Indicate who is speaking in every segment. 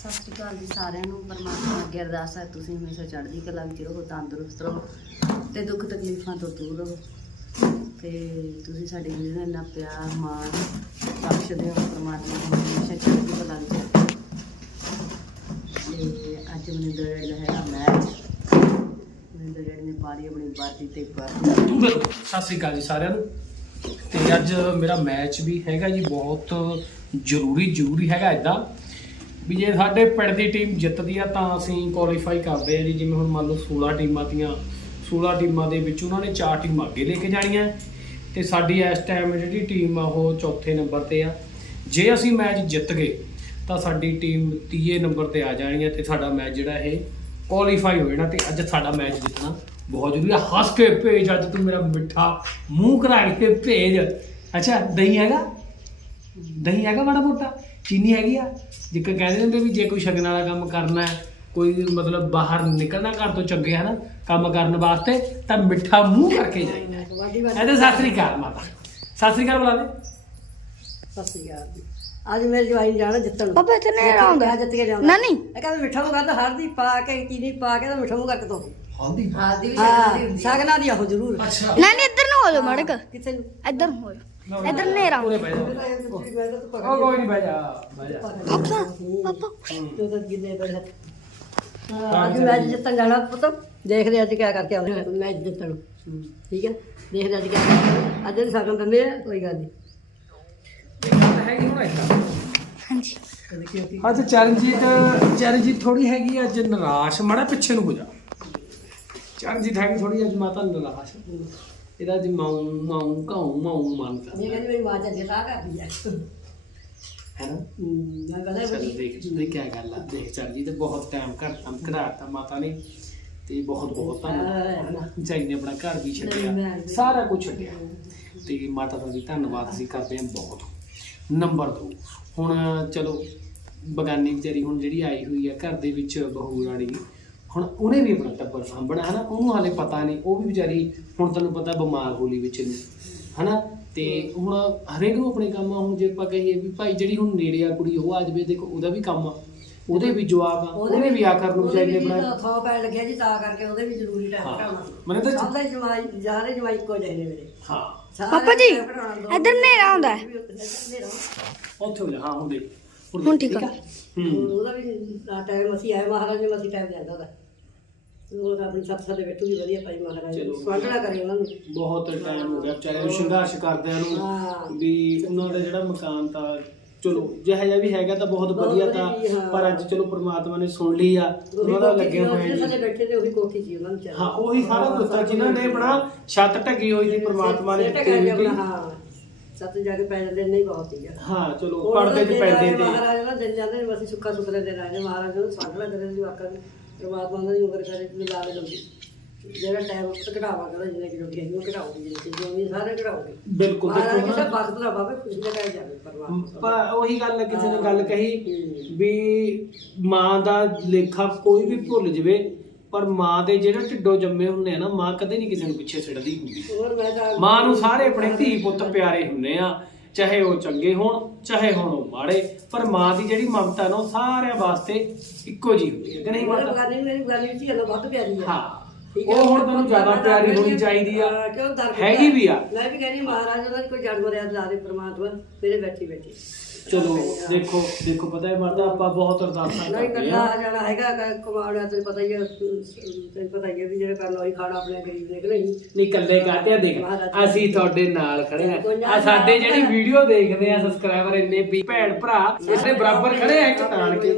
Speaker 1: ਸਤਿ ਸ਼੍ਰੀ ਅਕਾਲ ਜੀ ਸਾਰਿਆਂ ਨੂੰ। ਪਰਮਾਤਮਾ ਅੱਗੇ ਅਰਦਾਸ ਹੈ ਤੁਸੀਂ ਹਮੇਸ਼ਾ ਚੜ੍ਹਦੀ ਕਲਾ ਵਿੱਚ ਰਹੋ, ਤੰਦਰੁਸਤ ਰਹੋ ਤੇ ਦੁੱਖ ਤਕਲੀਫਾਂ ਤੋਂ ਦੂਰ ਰਹੋ। ਤੇ ਤੁਸੀਂ ਸਾਡੇ ਵੀਡੀਓ ਨੂੰ ਇੰਨਾ ਪਿਆਰ ਮਾਣ ਬਖਸ਼ਦੇ ਹੋ, ਪਰਮਾਤਮਾ ਹਮੇਸ਼ਾ ਚੜ੍ਹਦੀ ਕਲਾ ਵਿੱਚ ਰੱਖੇ। ਤੇ ਅੱਜ ਮਨਿੰਦਰ ਡੈਡੀ ਦਾ ਹੈਗਾ ਮੈਚ। ਮਨਿੰਦਰ ਡੈਡੀ ਨੇ ਪਾਰੀ ਆਪਣੀ ਵਰਦੀ ਤੇ
Speaker 2: ਬਿਲਕੁਲ। ਸਤਿ ਸ਼੍ਰੀ ਅਕਾਲ ਜੀ ਸਾਰਿਆਂ ਨੂੰ। ਤੇ ਅੱਜ ਮੇਰਾ ਮੈਚ ਵੀ ਹੈਗਾ ਜੀ, ਬਹੁਤ ਜ਼ਰੂਰੀ ਹੈਗਾ। ਇੱਦਾਂ ਵੀ ਜੇ ਸਾਡੇ ਪਿੰਡ ਦੀ ਟੀਮ ਜਿੱਤਦੀ ਆ ਤਾਂ ਅਸੀਂ ਕੁਆਲੀਫਾਈ ਕਰਦੇ ਆ ਜੀ। ਜਿਵੇਂ ਹੁਣ ਮੰਨ ਲਓ 16 ਟੀਮਾਂ ਤੀਆਂ, 16 ਟੀਮਾਂ ਦੇ ਵਿੱਚ ਉਹਨਾਂ ਨੇ 4 ਟੀਮਾਂ ਅੱਗੇ ਲੈ ਕੇ ਜਾਣੀਆਂ ਤੇ ਸਾਡੀ ਇਸ ਟਾਈਮ ਜਿਹੜੀ ਟੀਮ ਆ ਉਹ ਚੌਥੇ ਨੰਬਰ ਤੇ ਆ। ਜੇ ਅਸੀਂ ਮੈਚ ਜਿੱਤ ਗਏ ਤਾਂ ਸਾਡੀ ਟੀਮ 30ਵੇਂ ਨੰਬਰ ਤੇ ਆ ਜਾਣੀ ਹੈ ਤੇ ਸਾਡਾ ਮੈਚ ਜਿਹੜਾ ਇਹ ਕੁਆਲੀਫਾਈ ਹੋ ਜਾਣਾ। ਤੇ ਅੱਜ ਸਾਡਾ ਮੈਚ ਜਿੱਤਣਾ ਬਹੁਤ ਜ਼ਰੂਰੀ ਆ। ਹੱਸ ਕੇ ਭੇਜ ਅੱਜ ਤੂੰ ਮੇਰਾ ਮਿੱਠਾ ਮੂੰਹ ਕਰਾ ਕੇ ਭੇਜ। ਅੱਛਾ ਦਹੀਂ ਹੈਗਾ ਮਾੜਾ ਮੋਟਾ, ਚੀਨੀ ਹੈਗੀ ਆ। ਜਿੱਕ ਕਹਿੰਦੇ ਹੁੰਦੇ ਵੀ ਜੇ ਕੋਈ ਸ਼ਗਨ ਵਾਲਾ ਕੰਮ ਕਰਨਾ ਹੈ, ਕੋਈ ਮਤਲਬ ਬਾਹਰ ਨਿਕਲਣਾ ਘਰ ਤੋਂ ਚੰਗੇ ਹੈ ਨਾ ਕੰਮ ਕਰਨ ਵਾਸਤੇ, ਤਾਂ ਮਿੱਠਾ ਮੂੰਹ ਕਰਕੇ ਜਾਈਦਾ। ਇਹਦੇ ਸਤਿ ਸ੍ਰੀ ਅਕਾਲ ਮਾਤਾ, ਸਤਿ ਸ੍ਰੀ ਅਕਾਲ ਬੁਲਾ ਦੇ।
Speaker 1: ਸਤਿ ਸ਼੍ਰੀ ਅਕਾਲ ਜੀ। ਅੱਜ ਮੇਰੇ ਜਵਾਈ ਨੂੰ ਜਾਣਾ ਜਿੱਤਣ।
Speaker 3: ਪਾਪਾ ਇੱਥੇ ਨਹੀਂ ਆਉਂਦਾ
Speaker 1: ਜਿੱਤ ਕੇ ਜਾਣਾ
Speaker 3: ਨਾਨੀ।
Speaker 1: ਇਹ ਕਹਿੰਦਾ ਮਿੱਠਾ ਮੂੰਹ ਕਰਦਾ, ਹਲਦੀ ਪਾ ਕੇ ਚੀਨੀ ਪਾ ਕੇ ਤਾਂ ਮਿੱਠਾ ਮੂੰਹ ਕਰਕੇ ਤੋਰ।
Speaker 2: ਹਲਦੀ
Speaker 1: ਹਾਂ ਸ਼ਗਨਾਂ ਦੀ ਆਹੋ ਜ਼ਰੂਰ।
Speaker 2: ਅੱਛਾ
Speaker 3: ਨਾਨੀ ਇੱਧਰ ਨੂੰ ਹੋ ਜਾਓ ਮੜਕ,
Speaker 1: ਕਿੱਥੇ ਨੂੰ?
Speaker 3: ਇੱਧਰ ਨੂੰ ਹੋ ਜਾਓ, ਇੱਧਰ ਨੇਰਾ
Speaker 2: ਪੂਰੇ ਬਹਿ ਜਾ। ਉਹ ਕੋਈ ਨਹੀਂ ਬਹਿ ਜਾ।
Speaker 3: ਪਾਪਾ
Speaker 1: ਤੂੰ ਤਾਂ ਗਿੱਲੇ ਬੜੇ ਹੱਥ। ਅੱਜ ਮੈਚ ਜਿੱਤਣ ਜਾਣਾ ਪੁੱਤ। ਦੇਖਦੇ ਅੱਜ ਕਿਆ ਕਰਕੇ ਆਉਂਦੇ ਆ ਮੈਚ ਜਿੱਤਣ। ਠੀਕ ਹੈ, ਦੇਖਦੇ ਅੱਜ ਕਿਆ ਕਰਦੇ। ਅੱਜ ਸ਼ਗਨ ਦਿੰਦੇ ਆ, ਕੋਈ ਗੱਲ ਨਹੀਂ।
Speaker 2: ਹੈਗੀ ਹੁਣ ਇੱਦਾਂ
Speaker 3: ਹਾਂਜੀ
Speaker 2: ਅੱਜ ਚਰਨਜੀਤ ਥੋੜੀ ਹੈਗੀ ਅੱਜ ਨਿਰਾਸ਼। ਮਾੜਾ ਪਿੱਛੇ ਨੂੰ ਹੋ ਜਾ। ਚਰਨਜੀਤ ਹੈਗੀ ਥੋੜੀ ਅੱਜ ਮਾਤਾ ਨਿਰਾਸ਼। ਇਹਦਾ ਅੱਜ ਮਾਊ ਮਨ ਕਰਦਾ
Speaker 1: ਇਹ ਕਹਿੰਦੀ ਮੇਰੀ ਮਾਂ ਚੱਜ ਤਾਂ ਕਰਦੀ ਆ
Speaker 2: ਹੈ ਨਾ।
Speaker 1: ਮੈਂ ਕਹਿੰਦਾ
Speaker 2: ਚਲ ਦੇਖ ਕਿਆ ਗੱਲ ਆ। ਦੇਖ ਚਰਨਜੀਤ ਬਹੁਤ ਟਾਈਮ ਕਢਾਤਾ ਮਾਤਾ ਨੇ ਤੇ ਬਹੁਤ ਧੰਨਵਾਦ। ਚਾਈ ਨੇ ਆਪਣਾ ਘਰ ਵੀ ਛੱਡਿਆ, ਸਾਰਾ ਕੁਝ ਛੱਡਿਆ ਤੇ ਮਾਤਾ ਦਾ ਵੀ ਧੰਨਵਾਦ ਅਸੀਂ ਕਰਦੇ ਹਾਂ ਬਹੁਤ। ਨੰਬਰ 2 ਹੁਣ ਚਲੋ ਬਗਾਨੀ ਵਿਚਾਰੀ ਹੁਣ ਜਿਹੜੀ ਆਈ ਹੋਈ ਆ ਘਰ ਦੇ ਵਿੱਚ ਬਹੂ ਰਾਣੀ, ਹੁਣ ਉਹਨੇ ਵੀ ਆਪਣਾ ਟੱਬਰ ਸਾਂਭਣਾ ਹੈ ਨਾ। ਉਹਨੂੰ ਹਾਲੇ ਪਤਾ ਨਹੀਂ, ਉਹ ਵੀ ਵਿਚਾਰੀ ਹੁਣ ਤੁਹਾਨੂੰ ਪਤਾ ਬਿਮਾਰ ਹੋਲੀ ਵਿੱਚ ਨੂੰ ਹੈ ਨਾ। ਤੇ ਹੁਣ ਹਰੇਕ ਨੂੰ ਆਪਣੇ ਕੰਮ ਆ। ਹੁਣ ਜੇ ਆਪਾਂ ਕਹੀਏ ਵੀ ਭਾਈ ਜਿਹੜੀ ਹੁਣ ਨੇੜੇ ਆ ਕੁੜੀ ਉਹ ਆ ਜਾਵੇ, ਦੇਖੋ ਉਹਦਾ ਵੀ ਕੰਮ ਆ, ਉਹਦੇ ਵੀ ਜਵਾਬ ਆ, ਉਹਨੇ ਵੀ ਆਖਰ ਨੂੰ ਵਿਚਾਰੀ ਆਪਣਾ
Speaker 1: ਥੋ ਪੈਣ ਲੱਗਿਆ ਜੀ ਤਾਂ ਕਰਕੇ ਉਹਦੇ ਵੀ ਜ਼ਰੂਰੀ ਟਾਈਮ ਘਟਾਉਣਾ।
Speaker 2: ਮੈਨੂੰ ਤਾਂ
Speaker 1: ਸਭ ਦੇ ਜਵਾਈ ਸਾਰੇ ਜਵਾਈ ਇੱਕੋ ਜਿਹੇ ਨੇ ਮੇਰੇ।
Speaker 2: ਹਾਂ
Speaker 3: ਪਾਪਾ ਜੀ ਇੱਧਰ ਨੇਰਾ ਆਉਂਦਾ ਹੈ।
Speaker 2: ਉੱਥੇ ਹੋ ਜਾ। ਹਾਂ ਹੁਣ ਦੇਖ
Speaker 3: ਹੁਣ ਠੀਕ ਆ।
Speaker 1: ਉਹਦਾ ਵੀ ਟਾਈਮ ਅਸੀਂ ਆਏ ਮਹਾਰਾਜ ਨੇ ਅਸੀਂ ਟਾਈਮ ਜਾਂਦਾ ਉਹਦਾ। ਉਹ ਤਾਂ ਆਪਣੀ ਸੱਤ ਦੇ ਬੈਠੂ ਵੀ ਵਧੀਆ ਭਾਈ ਮਹਾਰਾਜ ਸਵਾਗਤ ਕਰੇ ਉਹਨਾਂ ਨੂੰ।
Speaker 2: ਬਹੁਤ ਟਾਈਮ ਹੋ ਗਿਆ ਵਿਚਾਰੇ ਨੂੰ ਸੰਘਰਸ਼ ਕਰਦਿਆਂ ਨੂੰ ਵੀ ਉਹਨਾਂ ਦਾ ਜਿਹੜਾ ਮਕਾਨ ਤਾਂ ਚਲੋ ਜਿਹੋ ਜਿਹਾ ਵੀ ਹੈਗਾ ਤਾਂ ਬਹੁਤ ਵਧੀਆ ਤਾਂ, ਪਰ ਅੱਜ ਚਲੋ ਪ੍ਰਮਾਤਮਾ ਨੇ ਸੁਣ ਲਈ ਆ। ਉਹਨਾਂ ਦਾ ਲੱਗੇ ਹੋਏ ਜੀ
Speaker 1: ਸਾਡੇ ਬੈਠੇ ਤੇ ਉਹੀ ਕੋਠੀ ਸੀ ਉਹਨਾਂ ਨੂੰ।
Speaker 2: ਹਾਂ ਉਹੀ ਸਾਰਾ ਕੁਝ ਜਿਨ੍ਹਾਂ ਨੇ ਆਪਣਾ ਛੱਤ ਢੱਕੀ ਹੋਈ ਸੀ ਪ੍ਰਮਾਤਮਾ ਨੇ ਦਿੱਤੀ ਹੋਈ ਸੀ।
Speaker 1: ਹਾਂ ਸੱਤ ਜਾ ਕੇ ਪੈ ਜਾਂਦੇ ਨਹੀਂ ਬਹੁਤ ਹੀ ਆ।
Speaker 2: ਹਾਂ ਚਲੋ ਪੜਦੇ ਚ ਪੈਂਦੇ ਤੇ
Speaker 1: ਮਹਾਰਾਜ ਨਾਲ ਦਿਨ ਜਾਂਦੇ ਨੇ। ਅਸੀਂ ਸੁੱਖਾ ਸੁੱਖ ਦੇ ਦਿਨ ਆਏ ਨੇ। ਮਹਾਰਾਜ ਨੂੰ ਸਾਂਭਣਾ ਕਰੇ ਜੀ ਵਾਕਰ ਨੂੰ। ਪ੍ਰਮਾਤਮਾ ਉਹਨਾਂ ਦੀ ਉਮਰ ਕਰੇ ਕਿ ਲਾ ਲੰਦੀ ਜਿਹੜਾ ਟਾਈਮ ਘਟਾਵਾ ਕਰੋ ਜਿੰਨੇ ਕਿ ਰੋਟੀ ਹੈਗੀ ਉਹ ਘਟਾਉਗੀ, ਜਿੰਨੇ ਵੀ ਸਾਰੇ ਘਟਾਉਗੇ।
Speaker 2: ਬਿਲਕੁਲ
Speaker 1: ਮਹਾਰਾਜ ਕਿਸੇ ਵਕਤ ਦਾ ਬਾਬੇ ਖੁਸ਼ੀ ਦੇ ਕਹਿ ਜਾਵੇ ਪਰਮਾਤਮਾ।
Speaker 2: ਪਰ ਉਹੀ ਗੱਲ ਹੈ, ਕਿਸੇ ਨੇ ਗੱਲ ਕਹੀ ਵੀ ਮਾਂ ਦਾ ਲੇਖਾ ਕੋਈ ਵੀ ਭੁੱਲ ਜਵੇ, ਪਰ ਮਾਂ ਦੇ ਜਿਹੜੇ ਢਿੱਡੋਂ ਜੰਮੇ ਹੁੰਦੇ ਆ ਨਾ, ਮਾਂ ਕਦੇ ਨਹੀਂ ਕਿਸੇ ਨੂੰ ਪਿੱਛੇ ਛੱਡਦੀ ਹੁੰਦੀ।
Speaker 1: ਹੋਰ ਮੈਂ ਤਾਂ
Speaker 2: ਮਾਂ ਨੂੰ ਸਾਰੇ ਆਪਣੇ ਧੀ ਪੁੱਤ ਪਿਆਰੇ ਹੁੰਦੇ ਆ, ਚਾਹੇ ਉਹ ਚੰਗੇ ਹੋਣ ਚਾਹੇ ਹੁਣ ਉਹ ਮਾੜੇ, ਪਰ ਮਾਂ ਦੀ ਜਿਹੜੀ ਮਮਤਾ ਨਾ ਉਹ ਸਾਰਿਆਂ ਵਾਸਤੇ ਇੱਕੋ ਜਿਹੀ ਹੁੰਦੀ ਹੈ ਕਿ ਨਹੀਂ ਮਾਤਾ?
Speaker 1: ਮੇਰੀ ਗੱਲ ਵਿੱਚ ਹੀ ਵੱਧ ਪਿਆਰੀ ਆ।
Speaker 2: ਹਾਂ ਉਹ ਹੁਣ ਤੁਹਾਨੂੰ ਜ਼ਿਆਦਾ ਪਿਆਰੀ ਹੋਣੀ ਚਾਹੀਦੀ ਆ, ਹੈਗੀ ਵੀ ਆ।
Speaker 1: ਮੈਂ ਵੀ ਕਹਿੰਦੀ ਮਹਾਰਾਜ ਉਹਨਾਂ ਦੀ ਕੋਈ ਜਨਮ ਰਿਆਦ ਲਾ ਦੇ ਪ੍ਰਮਾਤਮਾ ਮੇਰੇ ਬੈਠੀ।
Speaker 2: ਚਲੋ ਦੇਖੋ ਪਤਾ ਹੈ ਮਾਤਾ, ਆਪਾਂ ਬਹੁਤ ਅਰਦਾਸਾਂ
Speaker 1: ਨਹੀਂ
Speaker 2: ਕਰਦੇ
Speaker 1: ਕੱਲਾ
Speaker 2: ਆ।
Speaker 1: ਜਾਣਾ ਹੈਗਾ ਕਮਾਉਣਾ ਤੈਨੂੰ ਪਤਾ ਹੀ ਹੈ ਵੀ ਜਿਹੜੇ ਕਰਨਾ ਉਹੀ ਖਾਣਾ ਆਪਣੇ ਗਰੀਬ ਦੇ ਕਿ
Speaker 2: ਨਹੀਂ ਕੱਲੇ ਕਾਹਤੇ ਆ। ਦੇਖ ਅਸੀਂ ਤੁਹਾਡੇ ਨਾਲ ਖੜੇ ਆ ਸਾਡੇ ਜਿਹੜੀ ਵੀਡੀਓ ਦੇਖਦੇ ਆ ਸਬਸਕ੍ਰਾਈਬਰ ਇੰਨੇ ਵੀ ਭੈਣ ਭਰਾ ਇਸਨੇ ਬਰਾਬਰ ਖੜੇ ਆ ਇੱਕ ਤਾਣ ਕੇ।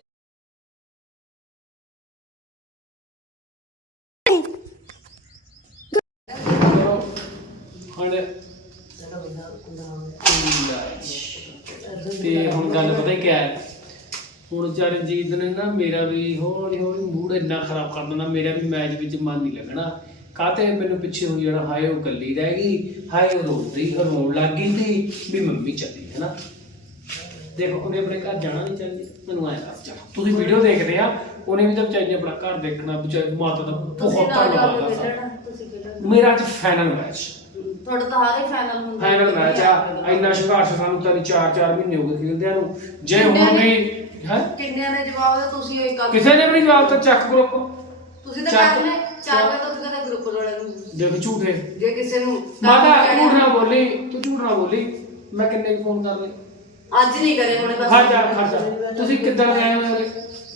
Speaker 2: ਤੇ ਹੁਣ ਗੱਲ ਪਤਾ ਕੀ ਹੈ, ਹੁਣ ਚਰਨਜੀਤ ਨੇ ਨਾ ਮੇਰਾ ਵੀ ਹੌਲੀ ਮੂਡ ਇੰਨਾ ਖਰਾਬ ਕਰ ਦੇਣਾ। ਮੇਰਾ ਵੀ ਮੈਚ ਵਿੱਚ ਮਨ ਨਹੀਂ ਲੱਗਣਾ। ਕਾਹਤੇ ਮੈਨੂੰ ਪਿੱਛੇ ਹੋ ਜਾਣਾ, ਹਾਏ ਉਹ ਇਕੱਲੀ ਰਹਿ ਗਈ, ਹਾਏ ਉਹ ਰੋਣ ਲੱਗ ਗਈ ਸੀ ਵੀ ਮੰਮੀ ਚੱਲੀ ਹੈ ਨਾ। ਦੇਖੋ ਉਹਨੇ ਆਪਣੇ ਘਰ ਜਾਣਾ ਨਹੀਂ ਚਾਹੁੰਦੀ, ਮੈਨੂੰ ਆਇਆ ਦੱਸ ਚੱਲ। ਤੁਸੀਂ ਵੀਡੀਓ ਦੇਖਦੇ ਆ, ਉਹਨੇ ਵੀ ਤਾਂ ਵਿਚਾਰੀ ਆਪਣਾ ਘਰ ਦੇਖਣਾ। ਵਿਚਾਰੀ ਮਾਤਾ ਦਾ ਬਹੁਤ ਧੰਨਵਾਦ। ਮੇਰਾ ਅੱਜ ਫਾਈਨਲ ਮੈਚ,
Speaker 1: ਤੁਹਾਡਾ ਤਾਂ ਹਾਰੇ
Speaker 2: ਫਾਈਨਲ ਮੈਚ ਆ। ਇੰਨਾ ਸੰਘਰਸ਼ ਸਾਨੂੰ ਤਾਂ 4 ਮਹੀਨੇ ਹੋ ਗਏ ਖੇਡਦਿਆਂ ਨੂੰ। ਜੇ ਹੁਣ ਵੀ ਹੈ
Speaker 1: ਕਿੰਨਿਆਂ ਨੇ ਜਵਾਬ ਦਿੱਤਾ ਤੁਸੀਂ ਇਹ ਕੰਮ
Speaker 2: ਕਿਸੇ ਨੇ ਵੀ ਨਹੀਂ ਜਵਾਬ ਤਾਂ ਚੱਕ ਗਰੁੱਪ
Speaker 1: ਤੁਸੀਂ ਤਾਂ
Speaker 2: ਚੱਕ।
Speaker 1: ਕਰਨੇ 4 ਵਜੇ ਤੋਂ ਤੁਸੀਂ ਕਹਿੰਦੇ ਗਰੁੱਪ ਵਾਲਿਆਂ ਨੂੰ
Speaker 2: ਦੇਖ ਝੂਠੇ
Speaker 1: ਜੇ ਕਿਸੇ ਨੂੰ
Speaker 2: ਮਾਤਾ ਝੂਠ ਨਾ ਬੋਲੀ, ਤੂੰ ਝੂਠ ਨਾ ਬੋਲੀ। ਮੈਂ ਕਿੰਨੇ ਫੋਨ ਕਰ ਲਏ
Speaker 1: ਅੱਜ ਨਹੀਂ ਕਰੇ ਹੁਣੇ ਬਸ
Speaker 2: ਖਰਚਾ ਤੁਸੀਂ ਕਿੱਦਾਂ ਆਏ ਹੋ ਮੇਰੇ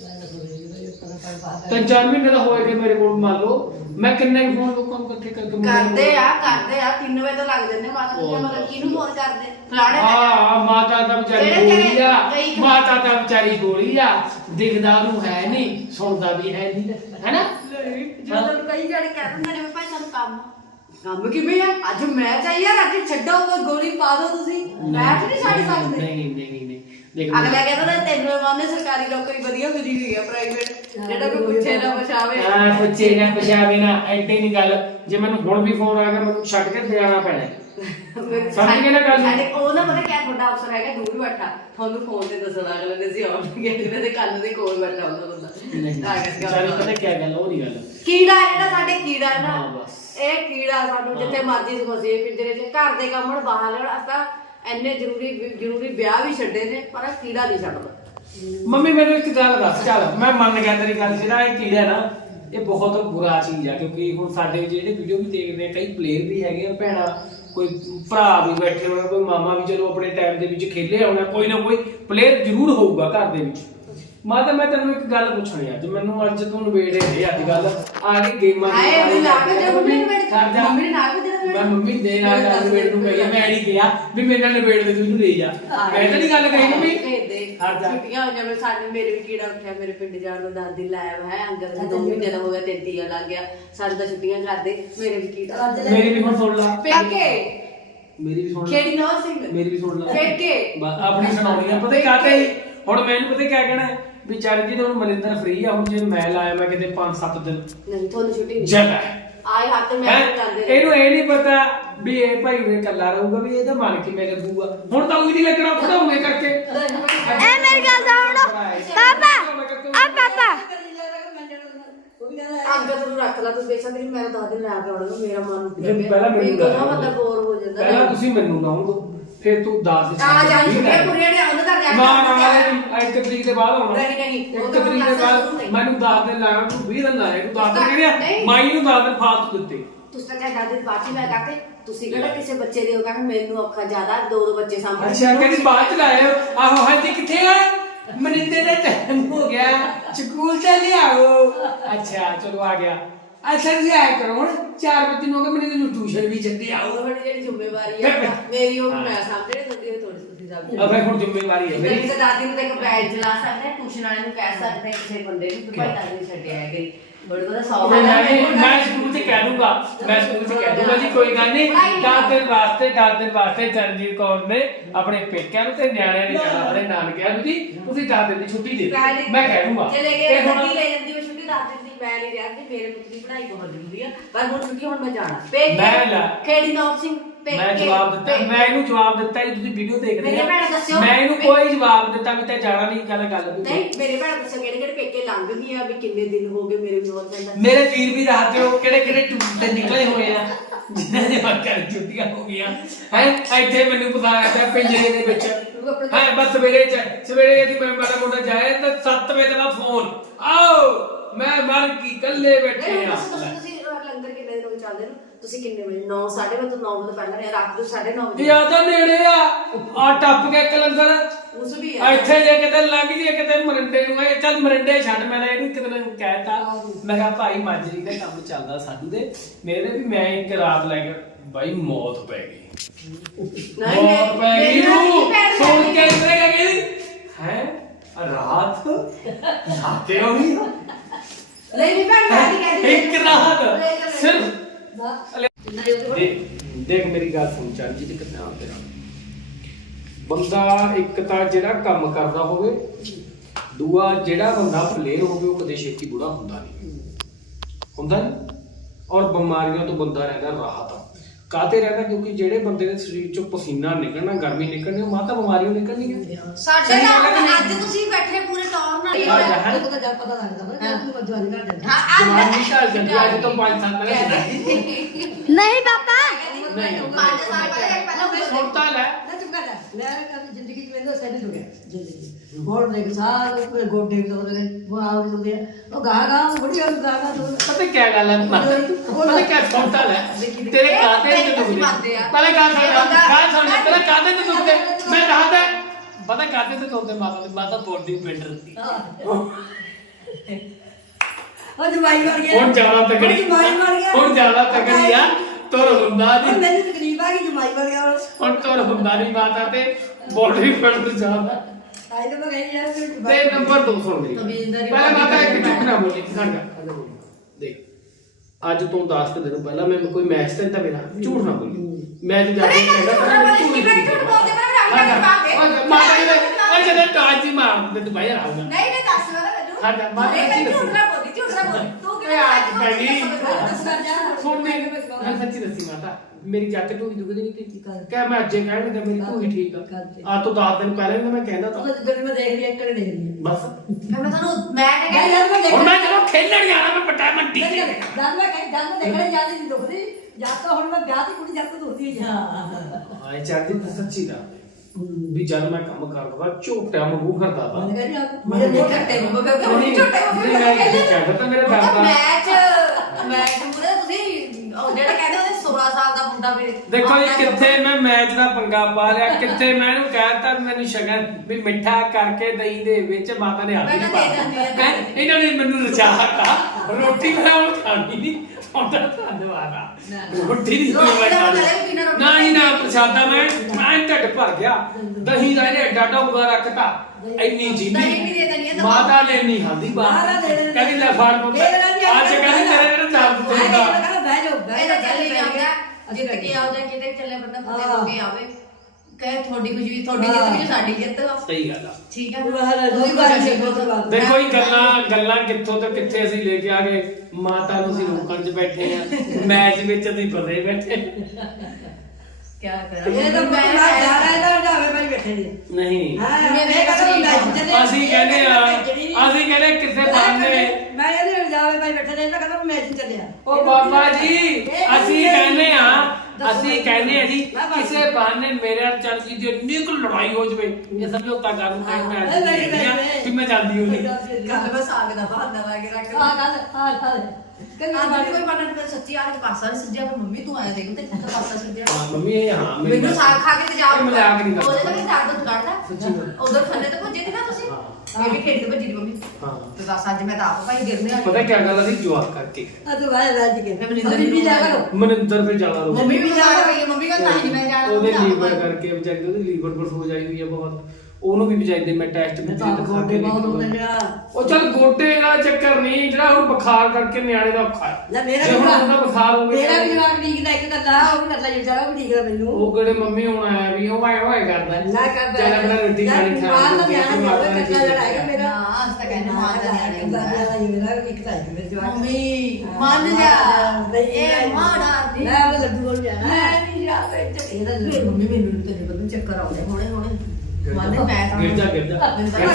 Speaker 2: 3-4 ਮਹੀਨੇ ਦਾ ਹੋਏਗਾ ਮੇਰੇ ਕੋਲ ਮੰਨ ਲਓ। ਮੈਂ ਕਿੰਨੇ ਫੋਨ ਲੋਕਾਂ ਨੂੰ ਇਕੱਠੇ ਕਰਕੇ
Speaker 1: ਕਰਦੇ ਆ 3 ਵਜੇ ਤੋਂ ਲੱਗ ਜਾਂਦੇ ਮਾਤਾ ਜੀ ਮਤਲਬ ਕਿਹਨੂੰ ਫੋਨ ਕਰਦੇ ਫਲਾਣੇ
Speaker 2: ਹਾਂ ਮਾਤਾ ਦਾ ਵਿਚਾਰੀ ਗੋਲੀ ਆ, ਮਾਤਾ ਦਾ ਵਿਚਾਰੀ ਗੋਲੀ ਆ, ਦਿਖਦਾ ਨੂੰ ਹੈ ਨਹੀਂ, ਸੁਣਦਾ ਵੀ ਹੈ ਨਹੀਂ, ਹੈਨਾ?
Speaker 1: ਜਦੋਂ ਕਈ ਜਣੇ ਕਹਿ ਦਿੰਦੇ ਨੇ ਭਾਈ ਸਾਨੂੰ ਕੰਮ ਕਿਵੇਂ ਆ ਅੱਜ ਮੈਚ ਆ ਯਾਰ ਅੱਜ ਛੱਡੋ ਕੋਈ ਗੋਲੀ ਪਾ ਦਿਓ ਤੁਸੀਂ ਮੈਚ ਨਹੀਂ ਛੱਡ ਸਕਦੇ
Speaker 2: ਨਹੀਂ ਦੇਖ
Speaker 1: ਅਗਲਾ ਕਹਿੰਦਾ ਨਾ ਤੈਨੂੰ ਮਾਨੇ ਸਰਕਾਰੀ ਨੌਕਰੀ ਵਧੀਆ ਮਿਲੀ ਹੋਈ ਆ ਪ੍ਰਾਈਵੇਟ ਜਿਹੜਾ ਕੋਈ ਪੁੱਛੇ ਨਾ ਪਛਾਵੇ
Speaker 2: ਪੁੱਛੇ ਨਾ ਪਛਾਵੇ ਨਾ ਐਡੀ ਨਹੀਂ ਗੱਲ। ਜੇ ਮੈਨੂੰ ਹੁਣ ਵੀ ਫੋਨ ਆ ਗਿਆ ਮੈਨੂੰ ਛੱਡ ਕੇ ਜਾਣਾ ਪੈਣਾ। ਸਮਝ ਗਏ ਨਾ ਗੱਲ?
Speaker 1: ਸਾਡੇ ਉਹ ਨਾ ਪਤਾ ਕਿਆ ਤੁਹਾਡਾ ਅਫਸਰ ਹੈਗਾ ਦੂਰ ਬੈਠਾ ਤੁਹਾਨੂੰ ਫੋਨ ਤੇ ਦੱਸਣਾ ਅਗਲੇ ਨੇ ਸੀ ਆਉਣਗੇ ਜਿਹਦੇ ਦੇ ਕੰਨ ਦੇ ਕੋਲ ਬੈਠਾ ਹੁੰਦਾ ਬੰਦਾ
Speaker 2: ਸਾਰੀ ਪਤਾ ਕਿਆ ਗੱਲ ਉਹ ਨਹੀਂ ਗੱਲ।
Speaker 1: ਕੀੜਾ ਜਿਹੜਾ ਸਾਡੇ ਕੀੜਾ ਨਾ
Speaker 2: ਹਾਂ ਬਸ।
Speaker 1: ਇਹ ਕੀੜਾ ਸਾਨੂੰ ਜਿੱਥੇ ਮਰਜ਼ੀ ਫਸੇ ਪਿੰਜਰੇ 'ਚ ਘਰ ਦੇ ਕੰਮ ਹੁਣ ਬਾਹਰ ਲੈਣ ਅਸਾਂ ਇੰਨੇ ਜ਼ਰੂਰੀ ਵਿਆਹ ਵੀ ਛੱਡੇ ਨੇ ਪਰ ਇਹ ਕੀੜਾ ਨਹੀਂ ਛੱਡਦਾ।
Speaker 2: ਮੰਮੀ ਮੈਨੂੰ ਇੱਕ ਗੱਲ ਦੱਸ, ਚੱਲ ਮੈਂ ਮੰਨ ਗਿਆ ਤੇਰੀ ਗੱਲ। ਜਿਹੜਾ ਇਹ ਕੀੜਾ ਨਾ ਇਹ ਬਹੁਤ ਬੁਰਾ ਚੀਜ਼ ਆ ਕਿਉਂਕਿ ਹੁਣ ਸਾਡੇ ਜਿਹੜੇ ਵੀਡੀਓ ਵੀ ਦੇਖਦੇ ਆ ਕਈ ਪਲੇਅਰ ਵੀ ਹੈਗੇ ਆ, ਭੈਣਾਂ ਕੋਈ ਭਰਾ ਵੀ ਬੈਠੇ ਹੋਣਾ, ਕੋਈ ਮਾਮਾ ਵੀ ਚਲੋ ਆਪਣੇ ਟਾਈਮ ਦੇ ਵਿੱਚ ਖੇਲੇ ਆਉਣਾ, ਕੋਈ ਨਾ ਕੋਈ ਪਲੇਅਰ ਜ਼ਰੂਰ ਹੋਊਗਾ ਘਰ ਦੇ ਵਿੱਚ। ਮਾਤਾ ਮੈਂ ਤੈਨੂੰ ਇੱਕ ਗੱਲ ਪੁੱਛਣੀ ਅੱਜ ਮੈਨੂੰ ਅੱਜ ਤੂੰ ਨਵੇੜੇ ਦੇ ਅੱਜ ਗੱਲ ਆ ਗਈ ਗੇਮਾਂ ਦੀ ਮੈਂ ਮੰਮੀ ਦੇ ਨਾਲ ਗੱਲ ਨਵੇੜ ਨੂੰ ਕਹੀ ਮੈਂ ਨਹੀਂ ਕਿਹਾ ਵੀ ਮੇਰੇ ਨਾਲ ਨਵੇੜ ਦੇ ਤੂੰ ਇਹਨੂੰ ਲੈ ਜਾ। ਮੈਂ ਤਾਂ ਨਹੀਂ ਗੱਲ ਕਹੀ ਮੰਮੀ
Speaker 1: ਛੁੱਟੀਆਂ ਹੋ ਜਾਵੇ ਸਾਡੇ ਮੇਰੇ ਵੀ ਕੀੜਾ ਉੱਠਿਆ ਮੇਰੇ ਪਿੰਡ ਜਾਣ ਨੂੰ 10 ਦਿਨ ਲਾਇਆ ਹੈ ਅੰਦਰ 2 ਮਹੀਨੇ ਦਾ ਹੋ ਗਿਆ 33 ਲੱਗ ਗਿਆ ਸਾਡੇ ਤਾਂ ਛੁੱਟੀਆਂ ਕਰਦੇ ਮੇਰੇ ਵੀ ਕੀੜਾ
Speaker 2: ਮੇਰੀ ਵੀ ਹੁਣ ਸੁਣ ਲਾ
Speaker 1: ਪੇਕੇ
Speaker 2: ਮੇਰੀ ਵੀ ਸੁਣ ਲਾ
Speaker 1: ਖੇੜੀ ਨੌ ਸਿੰਘ
Speaker 2: ਮੇਰੀ ਵੀ ਸੁਣ ਲਾ
Speaker 1: ਪੇਕੇ
Speaker 2: ਆਪਣੀ ਸੁਣਾਉਣੀ ਆ ਪਤਾ ਕਾਤੇ ਹੁਣ ਮੈਨੂੰ ਪਤਾ ਕਿਆ ਕਹਿਣਾ ਵੀ ਚੱਲ ਜੀ ਹੁਣ ਮਨਿੰਦਰ ਫ੍ਰੀ ਆ ਹੁਣ ਜੇ ਮੈਂ ਲਾਇਆ ਮੈਂ ਕਿਤੇ 5-7 ਦਿਨ
Speaker 1: ਨਹੀਂ ਤੁਹਾਨੂੰ ਛੁੱਟੀ ਨਹੀਂ
Speaker 2: ਜਲ
Speaker 1: ਆਏ ਹੱਥ ਮੈਂ ਜਾਂਦੇ
Speaker 2: ਇਹਨੂੰ ਇਹ ਨਹੀਂ ਪਤਾ ਵੀ ਇਹ ਭਾਈ ਉਹ ਇਕੱਲਾ ਰਹੂਗਾ ਵੀ ਇਹਦਾ ਮਨ ਕਿਵੇਂ ਲੱਗੂਗਾ। ਹੁਣ ਤਾਂ ਉਹੀ ਨਹੀਂ ਲੱਗਣਾ ਖੜਾਉਣੇ ਕਰਕੇ
Speaker 3: ਐ ਮੇਰੀ ਗੱਲ ਸੁਣੋ ਪਾਪਾ ਆ ਪਾਪਾ
Speaker 1: ਅੰਗਦ ਨੂੰ ਰੱਖ ਲਾ ਤੂੰ ਬੇਸ਼ੱਕ ਨਹੀਂ ਮੈਂ 10 ਦਿਨ ਲਾ ਕੇ ਆਉਣਾ ਮੇਰਾ ਮਨ ਉੱਠਿਆ
Speaker 2: ਪਹਿਲਾਂ ਮੈਨੂੰ
Speaker 1: ਕਦੋਂ ਬੰਦਾ ਬੋਰ ਹੋ ਜਾਂਦਾ
Speaker 2: ਪਹਿਲਾਂ ਤੁਸੀਂ ਮੈਨੂੰ ਲਾਉਂ ਦੋ ਫਿਰ ਤੂੰ 10
Speaker 1: ਆ ਜਾ ਛੁੱਟੀਆਂ ਕੁੜੀਆਂ ਨੇ ਉਹਨਾਂ ਦਾ ਜਾ
Speaker 2: ਨਾ 1 ਤਰੀਕ ਦੇ ਬਾਅਦ ਆਉਣਾ।
Speaker 1: ਨਹੀਂ
Speaker 2: 1 ਤਰੀਕ ਦੇ ਬਾਅਦ ਮੈਨੂੰ 10 ਦਿਨ ਲਾਇਆ ਤੂੰ 20 ਦਿਨ ਲਾਇਆ ਤੂੰ 10 ਦਿਨ ਕਿਹੜੇ ਮਾਈ ਨੂੰ 10 ਦਿਨ ਫਾਲਤੂ ਦਿੱਤੇ
Speaker 1: ਤੁਸੀਂ ਤਾਂ ਕਹਿ ਦਾਦੇ ਬਾਅਦ ਮੈਂ ਕਹਤੇ ਤੁਸੀਂ ਕਿਹੜਾ ਕਿਸੇ ਬੱਚੇ ਦੇ ਹੋ ਕਹਿੰਦਾ ਮੈਨੂੰ ਔਖਾ ਜ਼ਿਆਦਾ 2 ਬੱਚੇ ਸਾਹਮਣੇ
Speaker 2: ਅੱਛਾ ਕਹਿੰਦੀ ਬਾਅਦ ਚ ਲਾਇਆ ਆਹੋ ਹਾਂਜੀ ਕਿੱਥੇ ਆ ਮਨਿੰਦਰ ਦਾ ਟਾਈਮ ਹੋ ਗਿਆ ਸਕੂਲ ਤੇ ਲਿਆਓ। ਅੱਛਾ ਚਲੋ ਆ ਗਿਆ। ਅੱਛਾ ਜੀ ਆਇਆ ਕਰੋ ਹੁਣ 4 ਵਜੇ ਨੂੰ ਹੋ ਗਏ ਮੈਨੂੰ ਟਿਊਸ਼ਨ ਵੀ ਛੱਡੇ ਆਓ।
Speaker 1: ਉਹ ਜਿਹੜੀ ਜ਼ਿੰਮੇਵਾਰੀ ਹੈ ਮੇਰੀ ਉਹ ਮੈਂ ਸਾਹਮਣੇ ਹੁੰਦੀ ਹੈ ਥੋੜੀ ਤੁਸੀਂ ਸਾਹਮਣੇ
Speaker 2: ਅਬੇ ਹੁਣ ਜ਼ਿੰਮੇਵਾਰੀ ਹੈ ਮੇਰੀ
Speaker 1: ਤੇ ਦਾਦੀ ਨੂੰ ਇੱਕ ਬੈਗ ਚਲਾ ਸਕਦੇ ਆ ਟਿਊਸ਼ਨ ਵਾਲੇ ਨੂੰ ਕਹਿ ਸਕਦੇ ਆ ਕਿਸੇ ਬੰਦੇ ਨੂੰ ਭਾਈ ਦਾਦੀ ਛੱਡਿਆ ਹੈ ਕਿ ਬੜੇ ਬੜਾ 100
Speaker 2: ਮੈਂ ਸਕੂਲ ਤੇ ਕਹਿ ਦੂੰਗਾ ਜੀ ਕੋਈ ਗੱਲ ਨਹੀਂ 10 ਦਿਨ ਵਾਸਤੇ ਚਰਨਜੀਤ ਕੌਰ ਨੇ ਆਪਣੇ ਪੇਕਿਆਂ ਨੂੰ ਤੇ ਨਿਆਣਿਆਂ ਨੇ ਕਹਿਣਾ ਆਪਣੇ ਨਾਨਕਿਆਂ ਨੂੰ ਜੀ ਤੁਸੀਂ 10 ਦਿਨ ਦੀ ਛੁੱਟੀ ਦੇ ਦਿਓ। ਮੈਂ ਕਹਿ ਦੂੰਗਾ
Speaker 1: ਚਲੇ ਗਏ ਛੁੱਟੀ ਲੈ ਜਾਂਦੀ ਮੈਂ ਛੁੱਟੀ 10 ਦਿਨ ਦੀ ਮੈਂ ਨਹੀਂ ਰਹਿੰਦੀ ਮੇਰੇ ਪੁੱਤ ਦੀ ਪੜ੍ਹਾਈ ਬਹੁਤ ਜ਼ਰੂਰੀ ਆ ਪਰ ਹੁਣ ਛੁੱਟੀ ਹੁਣ ਮੈਂ ਜਾਣਾ ਪੇਕੇ ਖੇੜੀ ਨੌ ਸਿੰਘ
Speaker 2: ਮੈਂ ਜਵਾਬ ਦਿੱਤਾ ਮੈਂ ਇਹਨੂੰ ਜਵਾਬ ਦਿੱਤਾ ਜੀ ਤੁਸੀਂ ਵੀਡੀਓ ਦੇਖਦੇ
Speaker 1: ਮੇਰੇ ਭੈਣ ਦੱਸਿਓ
Speaker 2: ਮੈਂ ਇਹਨੂੰ ਕੋਈ ਜਵਾਬ ਦਿੱਤਾ ਵੀ ਤੇ ਜਾਣਾ ਨਹੀਂ ਗੱਲ
Speaker 1: ਨਹੀਂ ਮੇਰੇ ਭੈਣ ਦੱਸਿਓ ਕਿਹੜੇ ਪੇਕੇ ਲੰਘ ਗਈ ਆ ਵੀ ਕਿੰਨੇ ਦਿਨ ਹੋ ਗਏ ਮੇਰੇ ਵੀ ਬਹੁਤ ਪੈਂਦਾ
Speaker 2: ਮੇਰੇ ਵੀਰ ਵੀ ਦੱਸ ਦਿਓ ਕਿਹੜੇ ਟੂਰ ਤੇ ਨਿਕਲੇ ਹੋਏ ਆ ਜਿਨ੍ਹਾਂ ਦੇ ਵਾਕਿਆ ਛੁੱਟੀਆਂ ਹੋ ਗਈਆਂ ਹੈ ਇੱਥੇ ਮੈਨੂੰ ਫਸਾਇਆ ਪਿਆ ਪਿੰਜਰੇ ਦੇ ਵਿੱਚ ਹੈ ਬਸ ਸਵੇਰੇ ਇਹਦੀ ਮੈਂ ਮਾੜਾ ਮੋਟਾ ਜਾਏ ਤਾਂ 7 ਵਜੇ ਦਾ ਫੋਨ ਆਓ ਮੈਂ ਮਰ ਕੀ ਕੱਲੇ ਬੈਠੇ ਆ।
Speaker 1: ਤੁਸੀਂ ਲੰਗਰ ਕਿੰਨੇ ਦਿਨ ਹੋ ਗਏ ਚੱਲਦੇ ਨੂੰ ਤੁਸੀਂ ਕਿੰਨੇ ਵਜੇ 9 9:30 ਤੋਂ 9 ਵਜੇ ਪਹਿਲਾਂ ਰੱਖ ਦਿਓ 9:30 ਵਜੇ
Speaker 2: ਯਾ ਤਾਂ ਨੇੜੇ ਆ ਟੱਪ ਕੇ ਕਲੰਦਰ
Speaker 1: ਉਸ ਵੀ
Speaker 2: ਇੱਥੇ ਜੇ ਕਿਤੇ ਲੰਘ ਜੀ ਕਿਤੇ ਮਰਿੰਡੇ ਨੂੰ ਇਹ ਚੱਲ ਮਰਿੰਡੇ ਛੱਡ ਮੈਂ ਇਹਨੂੰ ਇੱਕ ਦਿਨ ਕਹਿਤਾ ਮੈਂ ਕਿਹਾ ਭਾਈ ਮਾਜਰੀ ਦਾ ਕੰਮ ਚੱਲਦਾ ਸਾਡੂ ਦੇ ਮੇਰੇ ਵੀ ਮੈਂ ਇੱਕ ਰਾਤ ਲੈ ਕੇ ਬਾਈ ਮੌਤ ਪੈ ਗਈ ਮੌਤ ਪੈ ਗਈ ਨੂੰ ਸੋਚ ਕੇ ਕਰੇਗਾ ਕਿ ਹੈ ਰਾਤ ਨਾਤੇ ਹੋ ਗਈ
Speaker 1: ਨਹੀਂ ਭੈਣ ਮੈਂ ਕਹਿੰਦੀ
Speaker 2: ਇੱਕ ਰਾਤ ਸਿਰਫ ਦੇਖ ਮੇਰੀ ਗੱਲ ਸੁਣ ਚੱਲ ਜੀ ਤੇ ਕਿੰਨਾ ਤੇਰਾ ਬੰਦਾ ਇੱਕ ਤਾਂ ਜਿਹੜਾ ਕੰਮ ਕਰਦਾ ਹੋਵੇ ਦੂਆ ਜਿਹੜਾ ਬੰਦਾ ਪਲੇਅਰ ਹੋਵੇ ਉਹ ਕਦੇ ਛੇਤੀ ਬੁੜਾ ਹੁੰਦਾ ਨਹੀਂ ਔਰ ਬਿਮਾਰੀਆਂ ਤੋਂ ਬੰਦਾ ਰਹਿੰਦਾ ਰਾਹਤ ਕਾਤੇ ਰਹਿੰਦਾ ਕਿਉਂਕਿ ਜਿਹੜੇ ਬੰਦੇ ਦੇ ਸਰੀਰ ਚੋਂ ਪਸੀਨਾ ਨਿਕਲਣਾ ਗਰਮੀ ਨਿਕਲਣੀ ਉਹ ਮਾਤਾ ਬਿਮਾਰੀਆਂ ਨਿਕਲਣੀਆਂ
Speaker 1: ਸਾਡੇ ਨਾਲ ਅੱਜ ਤੁਸੀਂ ਬੈਠੇ ਪੂਰੇ ਟੌਰ ਨਾਲ
Speaker 4: ਪਤਾ ਲੱਗਦਾ ਪਰ ਜਵਾਨੀ ਘਰ ਜਾਂਦਾ
Speaker 2: ਜਵਾਨੀ ਘਰ ਜਾਂਦੀ ਅੱਜ ਤੋਂ 5 ਸਾਲ ਪਹਿਲਾਂ
Speaker 3: ਨਹੀਂ ਪਾਪਾ
Speaker 2: ਨਹੀਂ
Speaker 1: 5 ਸਾਲ ਪਹਿਲਾਂ
Speaker 2: ਸੁਣਤਾ ਲੈ
Speaker 4: ਨਾ ਚੁੱਪ ਕਰ ਲੈ ਜ਼ਿੰਦਗੀ ਚ ਮੈਨੂੰ ਸੈਟਲ ਹੋ ਗਿਆ ਜ਼ਿੰਦਗੀ ਹੁਣ ਦੇਖ ਸਾਲ ਕੋਈ ਗੋਡੇ ਵੀ ਦੋਦੇ ਨੇ ਬਾਹ ਵੀ ਦੋਦੇ ਉਹ ਗਾ ਬੁੜੀ ਉਹ ਗਾ
Speaker 2: ਪਤਾ ਕੀ ਗੱਲ ਹੈ ਪਤਾ ਕੀ ਸੁਣਤਾ ਲੈ ਤੇਰੇ ਕਾਤੇ ਤੇ ਦੁਖਦੇ ਪਹਿਲੇ ਗੱਲ ਸੁਣ ਤੇਰੇ ਕਾਤੇ ਤੇ ਦੁਖਦੇ ਮੈਂ ਦੱਸਦਾ ਪਤਾ ਕਾਤੇ ਤੇ ਦੁਖਦੇ ਮਾਤਾ ਬੋਡੀ ਬਿਲਡਰ ਦੀ
Speaker 4: ਉਹ ਜਵਾਈ ਮਰ ਗਿਆ
Speaker 2: ਹੁਣ ਜ਼ਿਆਦਾ ਤਕੜੀ
Speaker 4: ਜਵਾਈ ਮਰ ਗਿਆ
Speaker 2: ਹੁਣ ਜ਼ਿਆਦਾ ਤਕੜੀ ਆ ਤੁਰ ਹੁੰਦਾ ਨਹੀਂ
Speaker 4: ਮੈਨੂੰ ਤਕਲੀਫ ਆ ਕਿ ਜਵਾਈ ਮਰ ਗਿਆ
Speaker 2: ਹੁਣ ਤੁਰ ਹੁੰਦਾ ਨਹੀਂ ਮਾਤਾ ਤੇ ਬੋਡੀ ਬਿਲਡਰ ਜ਼ਿਆਦਾ
Speaker 4: ਆਈ ਤਾਂ ਮੈਂ ਕਹੀ ਯਾਰ
Speaker 2: ਤੇ ਨੰਬਰ 2 ਸੁਣ ਲਈ ਪਹਿਲਾਂ ਮਾਤਾ ਇੱਕ ਚੁੱਪ ਨਾ ਬੋਲੀ ਘੰਟਾ ਦੇਖ ਅੱਜ ਤੋਂ 10 ਦਿਨ ਪਹਿਲਾਂ ਮੈਂ ਕੋਈ ਮੈਚ ਤੇ ਤਾਂ ਮੇਰਾ ਝੂਠ ਨਾ ਬੋਲੀ ਮੈਚ ਜਾ ਕੇ ਕਹਿੰਦਾ ਮਾਤਾ ਜੀ ਉਹ ਜਦੋਂ ਟਾਜ ਹੀ ਮਾਰ ਦਿੰਦੇ ਤੂੰ ਬਾਹਰ ਆਉਂਦਾ
Speaker 5: ਨਹੀਂ ਮੈਂ ਦੱਸ ਨਾ ਮੈਨੂੰ
Speaker 2: ਹਾਂ ਤਾਂ ਮਾਤਾ ਜੀ
Speaker 5: ਝੂਠ ਨਾ ਬੋਲੀ ਤੂੰ ਕਿਵੇਂ
Speaker 2: ਅੱਜ ਭੈਣੀ
Speaker 4: ਦੱਸ ਕਰ ਜਾ
Speaker 2: ਸੁਣ ਦੇ ਮੈਂ ਸੱਚੀ ਦੱਸੀ ਮਾਤਾ ਮੇਰੀ ਜੱਟ ਢੂਹੀ ਦੁਖਦੀ ਨਹੀਂ ਤੀ ਕਹਿ ਮੈਂ ਅੱਜੇ ਕਹਿਣ ਲੱਗਾ ਮੇਰੀ ਢੂਹੀ ਠੀਕ ਆ ਆ ਤੋਂ 10 ਦਿਨ ਪਹਿਲਾਂ ਵੀ ਮੈਂ ਕਹਿੰਦਾ ਤਾਂ
Speaker 4: ਉਹ ਜਦੋਂ ਮੈਂ ਦੇਖ ਰਹੀ ਇੱਕ ਨੇ ਦੇਖ ਰਹੀ
Speaker 2: ਬਸ
Speaker 5: ਮੈਂ ਤੁਹਾਨੂੰ ਮੈਂ
Speaker 4: ਹੈ ਯਾਰ ਮੈਂ ਦੇਖ
Speaker 2: ਹੁਣ ਮੈਂ ਜਦੋਂ ਖੇਲਣ ਜਾਣਾ ਮੈਂ ਪਟਾ ਮੰਡੀ ਚ
Speaker 4: ਜਦ ਮੈਂ ਦੇਖਣੇ ਜਾਂਦੀ ਨਹੀਂ ਦੁਖਦੀ ਜਦ ਤਾਂ ਹੁਣ ਮੈਂ ਵਿਆਹ ਦੀ ਕੁੜੀ ਜਦ ਤੋਂ ਦੁਖਦੀ ਹੈ
Speaker 2: ਹਾਂ ਇਹ ਚਾਹਦੀ ਤਾਂ ਸੱਚੀ ਦਾ ਵੀ ਜਦ ਮੈਂ ਕੰਮ ਕਰਦਾ ਝੋਟਿਆ ਵਾਂਗੂ ਕਰਦਾ ਵਾ
Speaker 4: ਮੈਂ ਕਹਿੰਦੀ ਆ
Speaker 5: ਮੇਰੇ ਘੱਟੇ ਨੂੰ ਮੈਂ
Speaker 2: ਨਹੀਂ ਕਹਿੰਦਾ ਤਾਂ ਮੇਰੇ ਦਾਦਾ
Speaker 5: ਮੈਚ ਮੂਰੇ ਤੁਸੀਂ ਉਹ ਜਿਹੜਾ ਕਹਿੰਦੇ ਉਹਦੇ 16 ਸਾਲ ਦਾ ਮੁੰਡਾ ਵੀ
Speaker 2: ਦੇਖੋ ਜੀ ਕਿੱਥੇ ਮੈਂ ਮੈਚ ਦਾ ਪੰਗਾ ਪਾ ਲਿਆ ਕਿੱਥੇ ਮੈਂ ਇਹਨੂੰ ਕਹਿਤਾ ਮੈਨੂੰ ਸ਼ਗਨ ਵੀ ਮਿੱਠਾ ਕਰਕੇ ਦਹੀਂ ਦੇ ਵਿੱਚ ਮਾਤਾ ਨੇ ਆਪ ਇਹਨਾਂ ਨੇ ਮੈਨੂੰ ਰਚਾਤਾ ਰੋਟੀ ਮੈਂ ਹੁਣ ਖਾਣੀ ਨਹੀਂ ਉਹਦਾ ਧੰਨਵਾਦ ਆ ਰੋਟੀ ਨਹੀਂ ਮੈਂ ਖਾਣੀ ਨਾ ਹੀ ਨਾ ਪ੍ਰਸ਼ਾਦਾ ਮੈਂ ਢਿੱਡ ਭਰ ਗਿਆ ਦਹੀਂ ਦਾ ਇਹਨੇ ਏਡਾ ਡੋਗਾ ਰੱਖਤਾ ਇੰਨੀ ਜੀਨੀ ਮਾਤਾ ਨੇ ਨਹੀਂ ਖਾਦੀ ਬਾਹਰ ਕਹਿੰਦੀ ਲੈ ਫਾੜ ਪੁੱਤ ਅੱਜ ਕਹਿੰਦੀ ਤੇਰੇ ਜਿਹੜਾ ਚਾਰ ਪੁੱਤ ਹੁੰਦਾ
Speaker 4: ਬਹਿ ਜਾਓ
Speaker 5: ਇਹਦਾ ਚੱਲੇ ਜਾਂਦਾ ਜਿੱਤ ਕੇ ਆਉ ਜਾਂ ਕਿਤੇ ਚੱਲੇ ਬੰਦਾ ਫਤੇ ਹੋ ਕੇ ਆਵੇ ਕਹੇ ਤੁਹਾਡੀ ਖੁਸ਼ੀ ਤੁਹਾਡੀ ਜਿੱਤ ਵੀ ਸਾਡੀ ਜਿੱਤ ਵਾ
Speaker 2: ਸਹੀ ਗੱਲ ਆ
Speaker 5: ਠੀਕ ਹੈ
Speaker 2: ਦੇਖੋ ਇਹ ਗੱਲਾਂ ਕਿੱਥੋਂ ਤੋਂ ਕਿੱਥੇ ਅਸੀਂ ਲੈ ਕੇ ਆ ਗਏ ਮਾਤਾ ਨੂੰ ਅਸੀਂ ਰੋਕਣ 'ਚ ਬੈਠੇ ਆ ਮੈਚ ਵਿੱਚ ਅਸੀਂ ਫਸੇ ਬੈਠੇ
Speaker 5: ਕੀ ਕਰਾਂ
Speaker 4: ਇਹ ਤਾਂ ਮੈਂ ਜਾ ਰਿਹਾ ਤਾਂ ਜਾਵੇ ਭਾਈ ਬੈਠੇ ਨੇ
Speaker 2: ਨਹੀਂ
Speaker 4: ਹਾਂ ਮੈਂ ਕਹਿੰਦਾ ਮੈਚ ਚੱਲੇ
Speaker 2: ਅਸੀਂ ਕਹਿੰਦੇ ਕਿਸੇ ਬਾਨੇ
Speaker 4: ਮੈਂ ਇਹਦੇ ਜਾਵੇ ਭਾਈ ਬੈਠੇ ਨੇ ਤਾਂ ਕਹਿੰਦਾ ਮੈਚ ਚੱਲਿਆ
Speaker 2: ਉਹ ਬਾਬਾ ਜੀ ਅਸੀਂ ਕਹਿੰਦੇ ਆ ਜੀ ਕਿਸੇ ਬਾਨੇ ਮੇਰੇ ਨਾਲ ਚੱਲ ਜੀ ਜੇ ਇੰਨੀ ਕੁ ਲੜਾਈ ਹੋ ਜਵੇ ਇਹ ਸਮਝੌਤਾ ਕਰਨ ਖਾਏ ਮੈਂ ਕਿ ਮੈਂ ਜਾਂਦੀ ਹੋਣੀ
Speaker 5: ਕੱਲ ਮੈਂ ਸਾਗ ਦਾ ਬਹਾਨਾ ਲਾ ਕੇ ਰੱਖ
Speaker 4: ਹਾਂ
Speaker 5: ਕਹਿੰਦਾ ਕੋਈ ਬਾਨਾ ਤੇ ਸੱਚੀ ਆ ਕੇ ਪਾਸਾ ਸੱਜਿਆ ਪਰ ਮੰਮੀ ਤੂੰ ਆਇਆ ਦੇਖ ਤੇ ਪਾਸਾ ਸੱਜਿਆ
Speaker 2: ਹਾਂ ਮੰਮੀ ਇਹ ਹਾਂ
Speaker 5: ਮੈਨੂੰ ਸਾਗ ਖਾ ਕੇ ਤੇ ਜਾ
Speaker 2: ਮਜ਼ਾਕ ਨਹੀਂ ਕਰਦਾ
Speaker 5: ਉਹਦੇ ਤਾਂ ਸਾਗ ਤੋਂ ਕੱਢਦਾ ਉਧਰ ਖੰਨੇ ਤੋਂ ਭੱਜੇ ਤੇ ਨਾ ਤੁਸੀਂ ਇਹ ਵੀ ਖੇਡ ਤੇ ਭੱਜੀ ਦੀ ਮੰਮੀ
Speaker 2: ਹਾਂ
Speaker 5: ਤੇ ਦੱਸ ਅੱਜ ਮੈਂ ਤਾਂ ਆਪ ਭਾਈ ਗਿਰਨੇ ਆ
Speaker 2: ਪਤਾ ਕੀ ਗੱਲ ਅਸੀਂ ਜਵਾਬ ਕਰਕੇ
Speaker 4: ਆ ਤੂੰ ਬਾਹਰ ਰਾਜ ਕੇ
Speaker 5: ਮਨਿੰਦਰ
Speaker 4: ਵੀ ਜਾ ਕਰੋ
Speaker 2: ਮਨਿੰਦਰ ਤੇ ਜਾਣਾ ਰੋ
Speaker 5: ਮੰਮੀ ਵੀ ਜਾ ਰਹੀ ਹੈ ਮੰਮੀ ਕਹਿੰਦਾ ਨਹੀਂ ਮੈਂ ਜਾਣਾ
Speaker 2: ਉਹਦੇ ਲੀਵਰ ਕਰਕੇ ਵਿਚਾਰੀ ਉਹਦੀ ਲੀਵਰ ਪਰ ਹੋ ਜਾਈ ਹੋਈ ਹੈ ਬਹੁਤ ਉਹਨੂੰ ਵੀ ਵਿਚਾਰੀ ਮੈਂ ਟੈਸਟ ਵੀ ਦਿਖਾ ਕੇ ਉਹ ਚੱਲ ਗੋਡੇ ਦਾ ਚੱਕਰ ਨਹੀਂ ਜਿਹੜਾ ਹੁਣ ਬੁਖਾਰ ਕਰਕੇ ਨਿਆਣੇ ਦਾ ਔਖਾ ਹੈ
Speaker 4: ਲੈ ਮੇਰਾ
Speaker 2: ਜੇ ਹੁਣ ਉਹਦਾ ਬੁਖਾਰ ਹੋ ਗਿਆ
Speaker 4: ਮੇਰਾ ਵੀ ਜਵਾਬ ਠੀਕ ਦਾ ਇੱਕ ਤਾਂ ਉਹ ਵੀ ਕਰ ਲੈ ਵਿਚਾਰਾ ਉਹ ਵੀ ਠੀਕ ਦਾ ਮੈਨੂੰ
Speaker 2: ਉਹ ਕਿਹੜੇ ਮੰਮੀ ਹੁਣ ਆਇਆ ਵੀ ਉਹ ਆਏ ਹੋਏ ਕਰਦਾ
Speaker 4: ਨਾ ਕਰਦਾ
Speaker 2: ਚੱਲ ਆਪਣਾ ਰੋਟੀ ਖਾਣੀ ਖਾ
Speaker 4: ਬਾਹਰ ਤਾਂ ਜਾਣਾ ਹੋਵੇ ਕੱਟਾ ਲੜਾਏਗਾ ਮੇਰਾ
Speaker 5: ਹਾਂ ਅਸ ਤਾਂ ਕਹਿੰਦੇ ਮਾਂ ਦਾ ਨਿਆਣੇ
Speaker 4: ਮੇਰਾ ਵੀ ਇੱਕ ਤਾਂ ਮੇਰੇ ਜਵਾਬ
Speaker 5: ਮੰਮੀ ਮੰਨ ਜਾ ਇਹ ਮਾਂ ਡਰਦੀ
Speaker 4: ਮੈਂ ਉਹ ਲੱਡੂ ਕੋਲ ਜਾਣਾ
Speaker 5: ਮੈਂ ਨਹੀਂ ਜਾ ਬੈਠ ਇਹਦਾ ਮੰਮੀ ਮੈਨੂੰ ਤੇਰੇ ਬੰਦੇ ਚੱਕਰ ਆਉਂਦੇ ਹੁਣੇ ਮਾਨੇ ਮੈਂ
Speaker 2: ਗਿਰ ਜਾ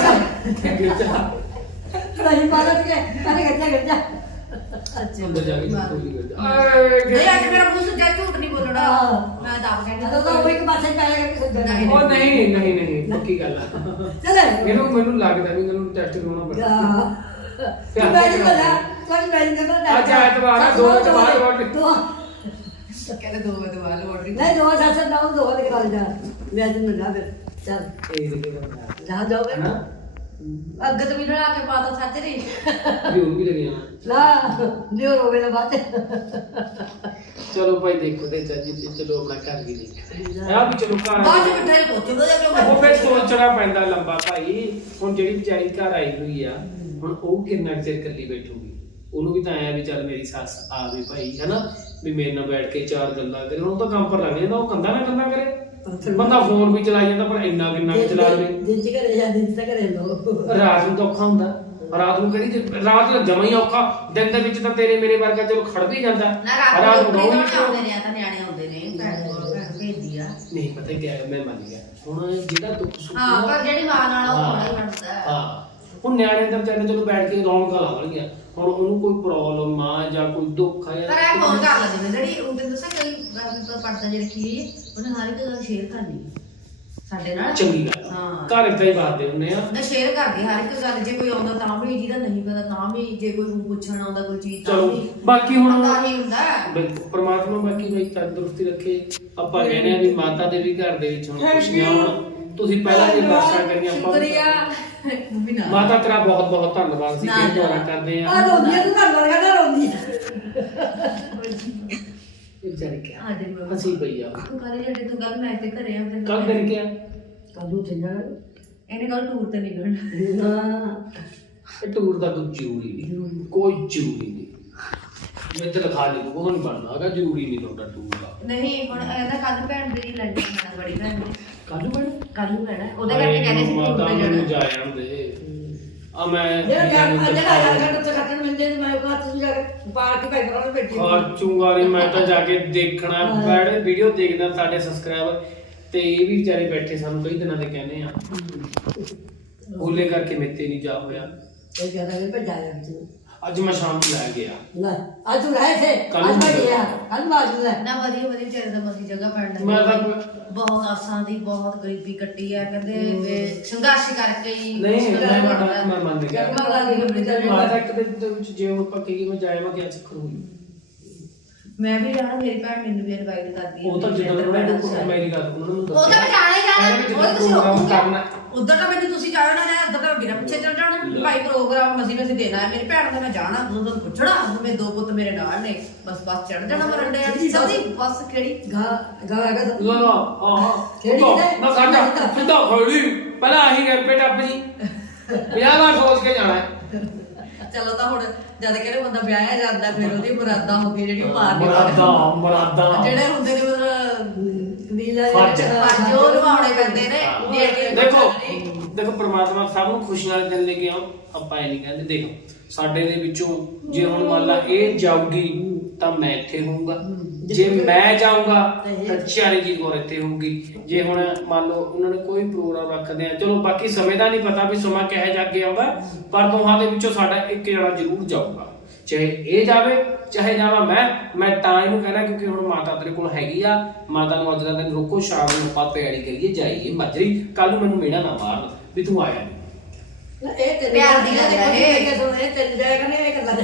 Speaker 4: ਨਹੀਂ ਮਾਰਤ ਕੇ ਅਰੇ ਗੱਜਾ
Speaker 2: ਅੰਦਰ ਜਾ ਕੇ ਖੋਲੀ ਗਿਰ ਜਾ
Speaker 5: ਨਹੀਂ ਅੱਜ ਮੇਰਾ ਮੂੰਹ ਸੁੱਜਾ ਝੂਠ ਨਹੀਂ ਬੋਲਣਾ ਮੈਂ ਤਾਂ ਆਪ ਕਹਿੰਦਾ
Speaker 4: ਤਾਂ ਉਹ ਇੱਕ ਪਾਸੇ ਪੈ ਗਿਆ ਕਿ ਸੱਜਣਾ
Speaker 2: ਉਹ ਨਹੀਂ ਪੱਕੀ ਗੱਲ ਆ
Speaker 4: ਚਲੇ
Speaker 2: ਮੈਨੂੰ ਲੱਗਦਾ ਵੀ ਮੈਨੂੰ ਟੈਸਟ ਕਰਾਉਣਾ ਪੈਣਾ
Speaker 4: ਮੈਂ ਨਹੀਂ ਬੋਲਾ ਕੋਈ ਮੈਂ ਨਹੀਂ ਬੋਲਾ
Speaker 2: ਅੱਜ ਐਤਵਾਰ ਆ 2 ਐਤਵਾਰ ਰੋਟੀ
Speaker 5: ਕਹਿੰਦੇ 2 ਵਜੇ ਬਾਅਦ ਲੋੜ
Speaker 4: ਨਹੀਂ ਦੋ ਸਾਲ ਨਾ ਦੋ ਦੇ ਕਾਲ ਜਾ ਮੈਂ ਅੱਜ ਨਾ ਫਿਰ ਚੱਲ
Speaker 2: ਇਹ ਦੇਖੇ
Speaker 4: ਜਾ ਜਾਓਗੇ
Speaker 2: ਨਾ
Speaker 5: ਅੱਗ ਤੇ ਵੀ ਲੜਾ ਕੇ ਪਾਤਾ ਸੱਚ ਰੇ
Speaker 2: ਵੀ ਉਹ ਵੀ ਲੱਗਿਆ
Speaker 4: ਨਾ ਦਿਓ ਰੋਵੇ ਨਾ ਬਾਤ
Speaker 2: ਚਲੋ ਭਾਈ ਦੇਖੋ ਤੇ ਚਾਚੀ ਜੀ ਚਲੋ ਆਪਣਾ ਘਰ ਵੀ ਦੇਖੋ ਆ ਵੀ ਚਲੋ ਘਰ
Speaker 5: ਬਾਅਦ ਵਿੱਚ ਬਿਠਾਈ ਪਹੁੰਚੂਗਾ ਜਾਂ ਕਿਉਂ
Speaker 2: ਉਹ ਫਿਰ ਸੋਚਣਾ ਪੈਂਦਾ ਲੰਬਾ ਭਾਈ ਹੁਣ ਜਿਹੜੀ ਵਿਚਾਰੀ ਘਰ ਆਈ ਹੋਈ ਆ ਹੁਣ ਉਹ ਕਿੰਨਾ ਕੁ ਚਿਰ ਇਕੱਲੀ ਬੈਠੂਗੀ ਉਹਨੂੰ ਵੀ ਤਾਂ ਆਇਆ ਵੀ ਚੱਲ ਮੇਰੀ ਸੱਸ ਆਵੇ ਭਾਈ ਹੈਨਾ ਵੀ ਮੇਰੇ ਨਾਲ ਬੈਠ ਕੇ 4 ਗੱਲਾਂ ਕਰੇ ਹੁਣ ਤਾਂ ਕੰਮ ਪਰ ਲੱਗ ਜਾਂਦਾ ਉਹ ਕੰਦਾ ਨਾ ਕੰਦਾ ਕਰੇ ਬੰਦਾ ਫੋਨ ਵੀ ਚਲਾਈ ਜਾਂਦਾ ਪਰ ਇੰਨਾ ਕਿੰਨਾ ਚਲਾ ਲਵੇ
Speaker 4: ਦਿਨ ਚ ਘਰੇ ਜਾਂ ਦਿਨ ਚ ਘਰੇ ਲੋ
Speaker 2: ਰਾਤ ਨੂੰ ਤਾਂ ਔਖਾ ਹੁੰਦਾ ਰਾਤ ਨੂੰ ਕਿਹੜੀ ਰਾਤ ਨੂੰ ਜਮਾ ਹੀ ਔਖਾ ਦਿਨ ਦੇ ਵਿੱਚ ਤਾਂ ਤੇਰੇ ਮੇਰੇ ਵਰਗਾ ਚਲੋ ਖੜ ਵੀ ਜਾਂਦਾ
Speaker 5: ਨਾ ਰਾਤ ਨੂੰ ਆਉਂਦੇ ਨੇ ਆ ਤਾਂ ਨਿਆਣੇ ਆਉਂਦੇ ਨੇ ਭੈਣ ਕੋਲ ਭੈਣ ਭੇਜਦੀ ਆ
Speaker 2: ਨਹੀਂ ਪਤਾ ਕੀ ਹੈ ਮੈਂ ਮੰਨ ਗਿਆ ਹੁਣ ਜਿਹੜਾ ਦੁੱਖ ਸੁੱਖ
Speaker 5: ਹਾਂ ਪਰ ਜਿਹੜੀ ਮਾਂ ਨਾਲ ਉਹ ਹੋਣਾ ਹੀ ਬਣਦਾ
Speaker 2: ਹਾਂ ਹੁਣ ਨਿਆਣੇ ਤਾਂ ਵਿਚਾਰੇ ਚਲੋ ਬੈਠ ਕੇ ਰੌਣਕਾਂ ਲਾਉਣਗੇ ਹੁਣ ਉਹਨੂੰ ਕੋਈ ਪ੍ਰੋਬਲਮ ਆ ਜਾਂ ਕੋਈ ਦੁੱਖ ਆ
Speaker 5: ਪਰ ਇਹ ਫੋਨ ਕਰ ਲੈਂਦੇ ਨੇ ਜਿਹੜੀ ਉਹ ਦਿਨ ਦੱਸਾਂ ਕਈ ਗੱਲ ਤੋਂ ਪੜਦਾ ਜਿਹੜੀ ਕੀ ਉਹਨੇ ਹਰ ਇੱਕ ਗੱਲ ਸ਼ੇਅਰ ਕਰਨੀ ਸਾਡੇ ਨਾਲ
Speaker 2: ਚੰਗੀ ਗੱਲ ਆ।
Speaker 5: ਹਾਂ।
Speaker 2: ਘਰ ਏਦਾਂ ਹੀ ਬਾਤਦੇ ਹੁੰਦੇ ਆ।
Speaker 5: ਮੈਂ ਸ਼ੇਅਰ ਕਰਦੀ ਹਰ ਇੱਕ ਗੱਲ, ਜੇ ਕੋਈ ਆਉਂਦਾ ਤਾਂ ਵੀ, ਜਿਹਦਾ ਨਹੀਂ ਪਤਾ ਤਾਂ ਵੀ, ਜੇ ਕੋਈ ਪੁੱਛਣ ਆਉਂਦਾ ਕੋਈ ਚੀਜ਼ ਤਾਂ
Speaker 2: ਚਲੋ
Speaker 5: ਵੀ
Speaker 2: ਬਾਕੀ ਹੁਣ
Speaker 5: ਪਤਾ ਹੀ ਹੁੰਦਾ ਹੈ।
Speaker 2: ਬਿਲਕੁਲ ਪ੍ਰਮਾਤਮਾ ਬਾਕੀ ਬਈ ਤੰਦਰੁਸਤੀ ਰੱਖੇ। ਆਪਾਂ ਕਹਿੰਦੇ ਆ ਵੀ ਮਾਤਾ ਦੇ ਵੀ ਘਰ ਦੇ ਵਿੱਚ ਹੁਣ ਖੁਸ਼ੀਆਂ ਹੋਣ। ਤੁਸੀਂ ਪਹਿਲਾਂ ਜੇ ਦਰਸ਼ਨ ਕਰੀਆਂ
Speaker 5: ਸ਼ੁਕਰੀਆ ਮੰਮੀ ਨਾਲ
Speaker 2: ਮਾਤਾ ਤੇਰਾ ਬਹੁਤ ਬਹੁਤ ਧੰਨਵਾਦ ਸੀ ਕਿ ਦੁਆਰਾ ਕਰਦੇ ਆ।
Speaker 4: ਆ ਰੋਂਦੀ ਤੂੰ ਘਰ ਵਾਲਾ ਕਹਿੰਦਾ ਰੋਂਦੀ
Speaker 2: ਵਿਚਾਰੇ ਕਿਆ
Speaker 5: ਆ ਦੇ ਮੰਮੀ
Speaker 2: ਹਸੀ ਪਈ ਆ।
Speaker 5: ਤੂੰ ਕੱਲ ਜਿਹੜੇ ਤੂੰ ਕੱਲ ਮੈਂ ਤੇ ਘਰੇ ਆ ਫਿਰ
Speaker 2: ਕੱਲ ਦਿਨ ਕਿਆ
Speaker 4: ਕੱਲ ਨੂੰ ਚੰਗਾ
Speaker 5: ਇਹਨੇ ਕੱਲ ਟੂਰ ਤੇ ਨਿਕਲਣਾ
Speaker 4: ਨਾ
Speaker 2: ਇਹ ਟੂਰ ਦਾ ਕੋਈ ਜ਼ਰੂਰੀ ਨਹੀਂ, ਕੋਈ ਜ਼ਰੂਰੀ ਨਹੀਂ। ਮੈਂ ਤੇ ਲਿਖਾ ਲਈ ਕੋਈ ਨਹੀਂ ਬਣਦਾ ਹੈਗਾ, ਜ਼ਰੂਰੀ ਨਹੀਂ ਤੁਹਾਡਾ ਟੂਰ ਦਾ।
Speaker 5: ਨਹੀਂ ਹੁਣ ਇਹਦਾ ਕੱਲ ਭੈਣ ਦੇ ਲੰਡਨ ਜਾਣਾ, ਬੜੀ ਭੈਣ ਨੇ
Speaker 2: ਕੱਲ ਨੂੰ ਬਣ
Speaker 5: ਕੱਲ ਨੂੰ ਲੈਣਾ, ਉਹਦੇ ਕਰਕੇ ਕਹਿੰਦੇ ਸੀ ਟੂਰ
Speaker 2: ਮਾਤਾ
Speaker 5: ਤੇ
Speaker 2: ਮੈਨੂੰ
Speaker 5: ਜਾਣਾ।
Speaker 2: ਜਾ ਆਂਦੇ ਆ। ਮੈਂ
Speaker 4: ਜਿਹੜਾ ਯਾਰ ਤੇ ਖੱਟਣ ਮਿਲਦੇ ਨੇ ਮੈਂ ਕਹਾਂ ਤੁਸੀਂ ਜਾ ਕੇ ਪਾਰਕ ਹੀ ਭਾਈ ਕਰਾਉਣ ਬੈਠੀ
Speaker 2: ਖਰਚੂਗਾ ਨਹੀਂ ਮੈਂ ਤਾਂ ਜਾ ਕੇ ਦੇਖਣਾ ਬੈਠ ਵੀਡੀਓ ਦੇਖਦਾ। ਸਾਡੇ ਸਬਸਕ੍ਰਾਈਬਰ ਤੇ ਇਹ ਵੀ ਵਿਚਾਰੇ ਬੈਠੇ ਸਾਨੂੰ ਕਈ ਦਿਨਾਂ ਦੇ ਕਹਿੰਦੇ ਆ, ਬੋਲੇ ਕਰਕੇ ਮੇਤੇ ਨਹੀਂ ਜਾ ਹੋਇਆ।
Speaker 4: ਇਹ ਕਹਿੰਦਾ ਕਿ ਭੱਜਾ ਜਾ ਤੂੰ
Speaker 2: ਅੱਜ ਮੈਂ ਸ਼ਾਮ ਨੂੰ ਲੈ ਗਿਆ।
Speaker 4: ਨਾ ਅੱਜ ਤੂੰ ਰਹੇ ਥੇ
Speaker 2: ਕੱਲ੍ਹ
Speaker 4: ਅੱਜ
Speaker 2: ਨੂੰ
Speaker 4: ਭੱਜਿਆ ਕੱਲ ਬਾਜੂ ਦਾ
Speaker 5: ਨਾ ਵਧੀਆ ਵਧੀਆ ਵਿਚਾਰੇ ਦਾ ਮਸੀ ਜਗ੍ਹਾ ਪੈਣ
Speaker 2: ਮੈਂ ਤਾਂ
Speaker 5: ਲੱਗੀ, ਬਹੁਤ ਆਸਾਂ ਦੀ ਬਹੁਤ ਗਰੀਬੀ ਕੱਟੀ ਹੈ, ਕਹਿੰਦੇ ਵੀ ਸੰਘਰਸ਼ ਕਰਕੇ ਹੀ
Speaker 2: ਨਹੀਂ
Speaker 5: ਗੁਜ਼ਾਰਾ
Speaker 2: ਮੈਂ
Speaker 5: ਹੋਣਾ।
Speaker 2: ਮੈਂ ਮੰਨ ਗਿਆ। ਮੈਂ ਤਾਂ ਇੱਕ ਦਿਨ ਦੇ ਵਿੱਚ ਜੇ ਉਹ ਪੱਕੀ ਮੈਂ ਜਾਇਆ ਕਿ ਚੱਕਰ ਹੋਈ।
Speaker 5: ਮੈਂ ਵੀ ਜਾਣਾ, ਮੇਰੀ ਭੈਣ ਮੈਨੂੰ ਵੀ ਇਨਵਾਈਟ ਕਰਦੀ ਹੈ।
Speaker 2: ਉਹ ਤਾਂ ਜਦੋਂ ਮੇਰੀ ਗੱਲ ਉਹਨਾਂ ਨੂੰ
Speaker 5: ਉਹ ਤਾਂ ਮੈਂ ਜਾਣਾ ਹੀ ਜਾਣਾ, ਉਹ ਤੁਸੀਂ
Speaker 2: ਪ੍ਰੋਗਰਾਮ ਕਰਨਾ
Speaker 5: ਉਧਰ ਤਾਂ ਮੈਨੂੰ ਤੁਸੀਂ ਜਾਣਾ ਨਾ, ਇੱਧਰ ਤਾਂ ਬਿਨਾਂ ਪੁੱਛੇ ਚੱਲ ਜਾਣਾ। ਭਾਈ ਪ੍ਰੋਗਰਾਮ ਮਸੀਂ ਦੇਣਾ ਹੈ, ਮੇਰੀ ਭੈਣ ਦਾ ਮੈਂ ਜਾਣਾ, ਤੁਹਾਨੂੰ ਤਾਂ ਪੁੱਛਣਾ। ਮੇਰੇ ਦੋ ਪੁੱਤ ਮੇਰੇ ਨਾਲ ਨੇ, ਬਸ ਚੜ ਜਾਣਾ ਮਰੰਡੇ ਵਾਲੀ ਸਭੀ ਬਸ ਕਿਹੜੀ
Speaker 4: ਗਾ ਗਾ ਹੈਗਾ
Speaker 2: ਲਾ ਆਹ
Speaker 4: ਕਿਹੜੀ ਕਿਹੜੇ?
Speaker 2: ਨਾ ਸਾਡਾ ਸਿੱਧਾ ਹੋੜੀ ਪਹਿਲਾਂ ਆਹੀ ਕਰ ਬੇਟਾ ਆਪਣੀ 50 ਵਾਰ ਸੋਚ ਕੇ ਜਾਣਾ ਹੈ।
Speaker 5: ਚਲੋ ਤਾਂ ਹੁਣ ਜਦ ਕਹਿੰਦੇ ਬੰਦਾ ਵਿਆਹਿਆ ਜਾਂਦਾ ਫਿਰ ਉਹਦੀ ਮੁਰਾਦਾਂ ਹੁੰਦੀਆਂ ਜਿਹੜੀਆਂ ਮਾਰਨੇ
Speaker 2: ਮੁਰਾਦਾਂ
Speaker 5: ਜਿਹੜੇ ਹੁੰਦੇ ਨੇ ਮਤਲਬ
Speaker 4: ਨੀਲਾ
Speaker 2: ਫਰਜ਼।
Speaker 5: ਫਰਜ਼ ਉਹ ਨਿਭਾਉਣੇ ਪੈਂਦੇ ਨੇ।
Speaker 2: ਦੇਖੋ ਪ੍ਰਮਾਤਮਾ ਸਭ ਨੂੰ ਖੁਸ਼ੀਆਂ ਦੇ ਦਿਨ ਲੈ ਕੇ ਆਉ। ਆਪਾਂ ਇਹ ਨਹੀਂ ਕਹਿੰਦੇ। ਦੇਖੋ ਸਾਡੇ ਦੇ ਵਿੱਚੋਂ ਜੇ ਹੁਣ ਮੰਨ ਲਾ ਇਹ ਜਾਊਗੀ ਤਾਂ ਮੈਂ ਇੱਥੇ ਹੋਊਗਾ, ਜੇ ਮੈਂ ਜਾਊਂਗਾ ਤਾਂ ਚਾਰੀਜੀਤ ਕੌਰ ਇੱਥੇ ਹੋਊਗੀ। ਜੇ ਹੁਣ ਮੰਨ ਲਓ ਉਹਨਾਂ ਨੇ ਕੋਈ ਪ੍ਰੋਗਰਾਮ ਰੱਖਦੇ ਆ, ਚਲੋ ਬਾਕੀ ਸਮੇਂ ਦਾ ਨਹੀਂ ਪਤਾ ਵੀ ਸਮਾਂ ਕਿਹੋ ਜਿਹਾ ਅੱਗੇ ਆਉਂਦਾ, ਪਰ ਦੋਹਾਂ ਦੇ ਵਿੱਚੋਂ ਸਾਡਾ ਇੱਕ ਜਣਾ ਜ਼ਰੂਰ ਜਾਊਗਾ। ਚਾਹੇ ਇਹ ਜਾਵੇ ਚਾਹੇ ਜਾਵਾਂ ਮੈਂ ਤਾਂ ਇਹਨੂੰ ਕਹਿਣਾ ਕਿਉਂਕਿ ਹੁਣ ਮਾਤਾ ਤੇਰੇ ਕੋਲ ਹੈਗੀ ਆ। ਮਾਤਾ ਨੂੰ ਅੱਜ ਦਾ ਦਿਨ ਰੋਕੋ, ਸ਼ਾਮ ਨੂੰ ਆਪਾਂ ਤਿਆਰੀ ਕਰੀਏ ਜਾਈਏ ਮਾਜਰੀ। ਕੱਲ ਨੂੰ ਮੈਨੂੰ ਮੇੜਾ ਨਾ ਮਾਰ ਵੀ ਤੂੰ ਆਇਆ ਨਹੀਂ।
Speaker 4: ਇਹ ਤੇ
Speaker 5: ਪਿਆਰ ਦੀ ਗੱਲ ਹੈ ਇਹ।
Speaker 4: ਇਹ ਤੇ ਜਾਇਆ ਕਰਨੇ ਇਹ ਕਰਨਾ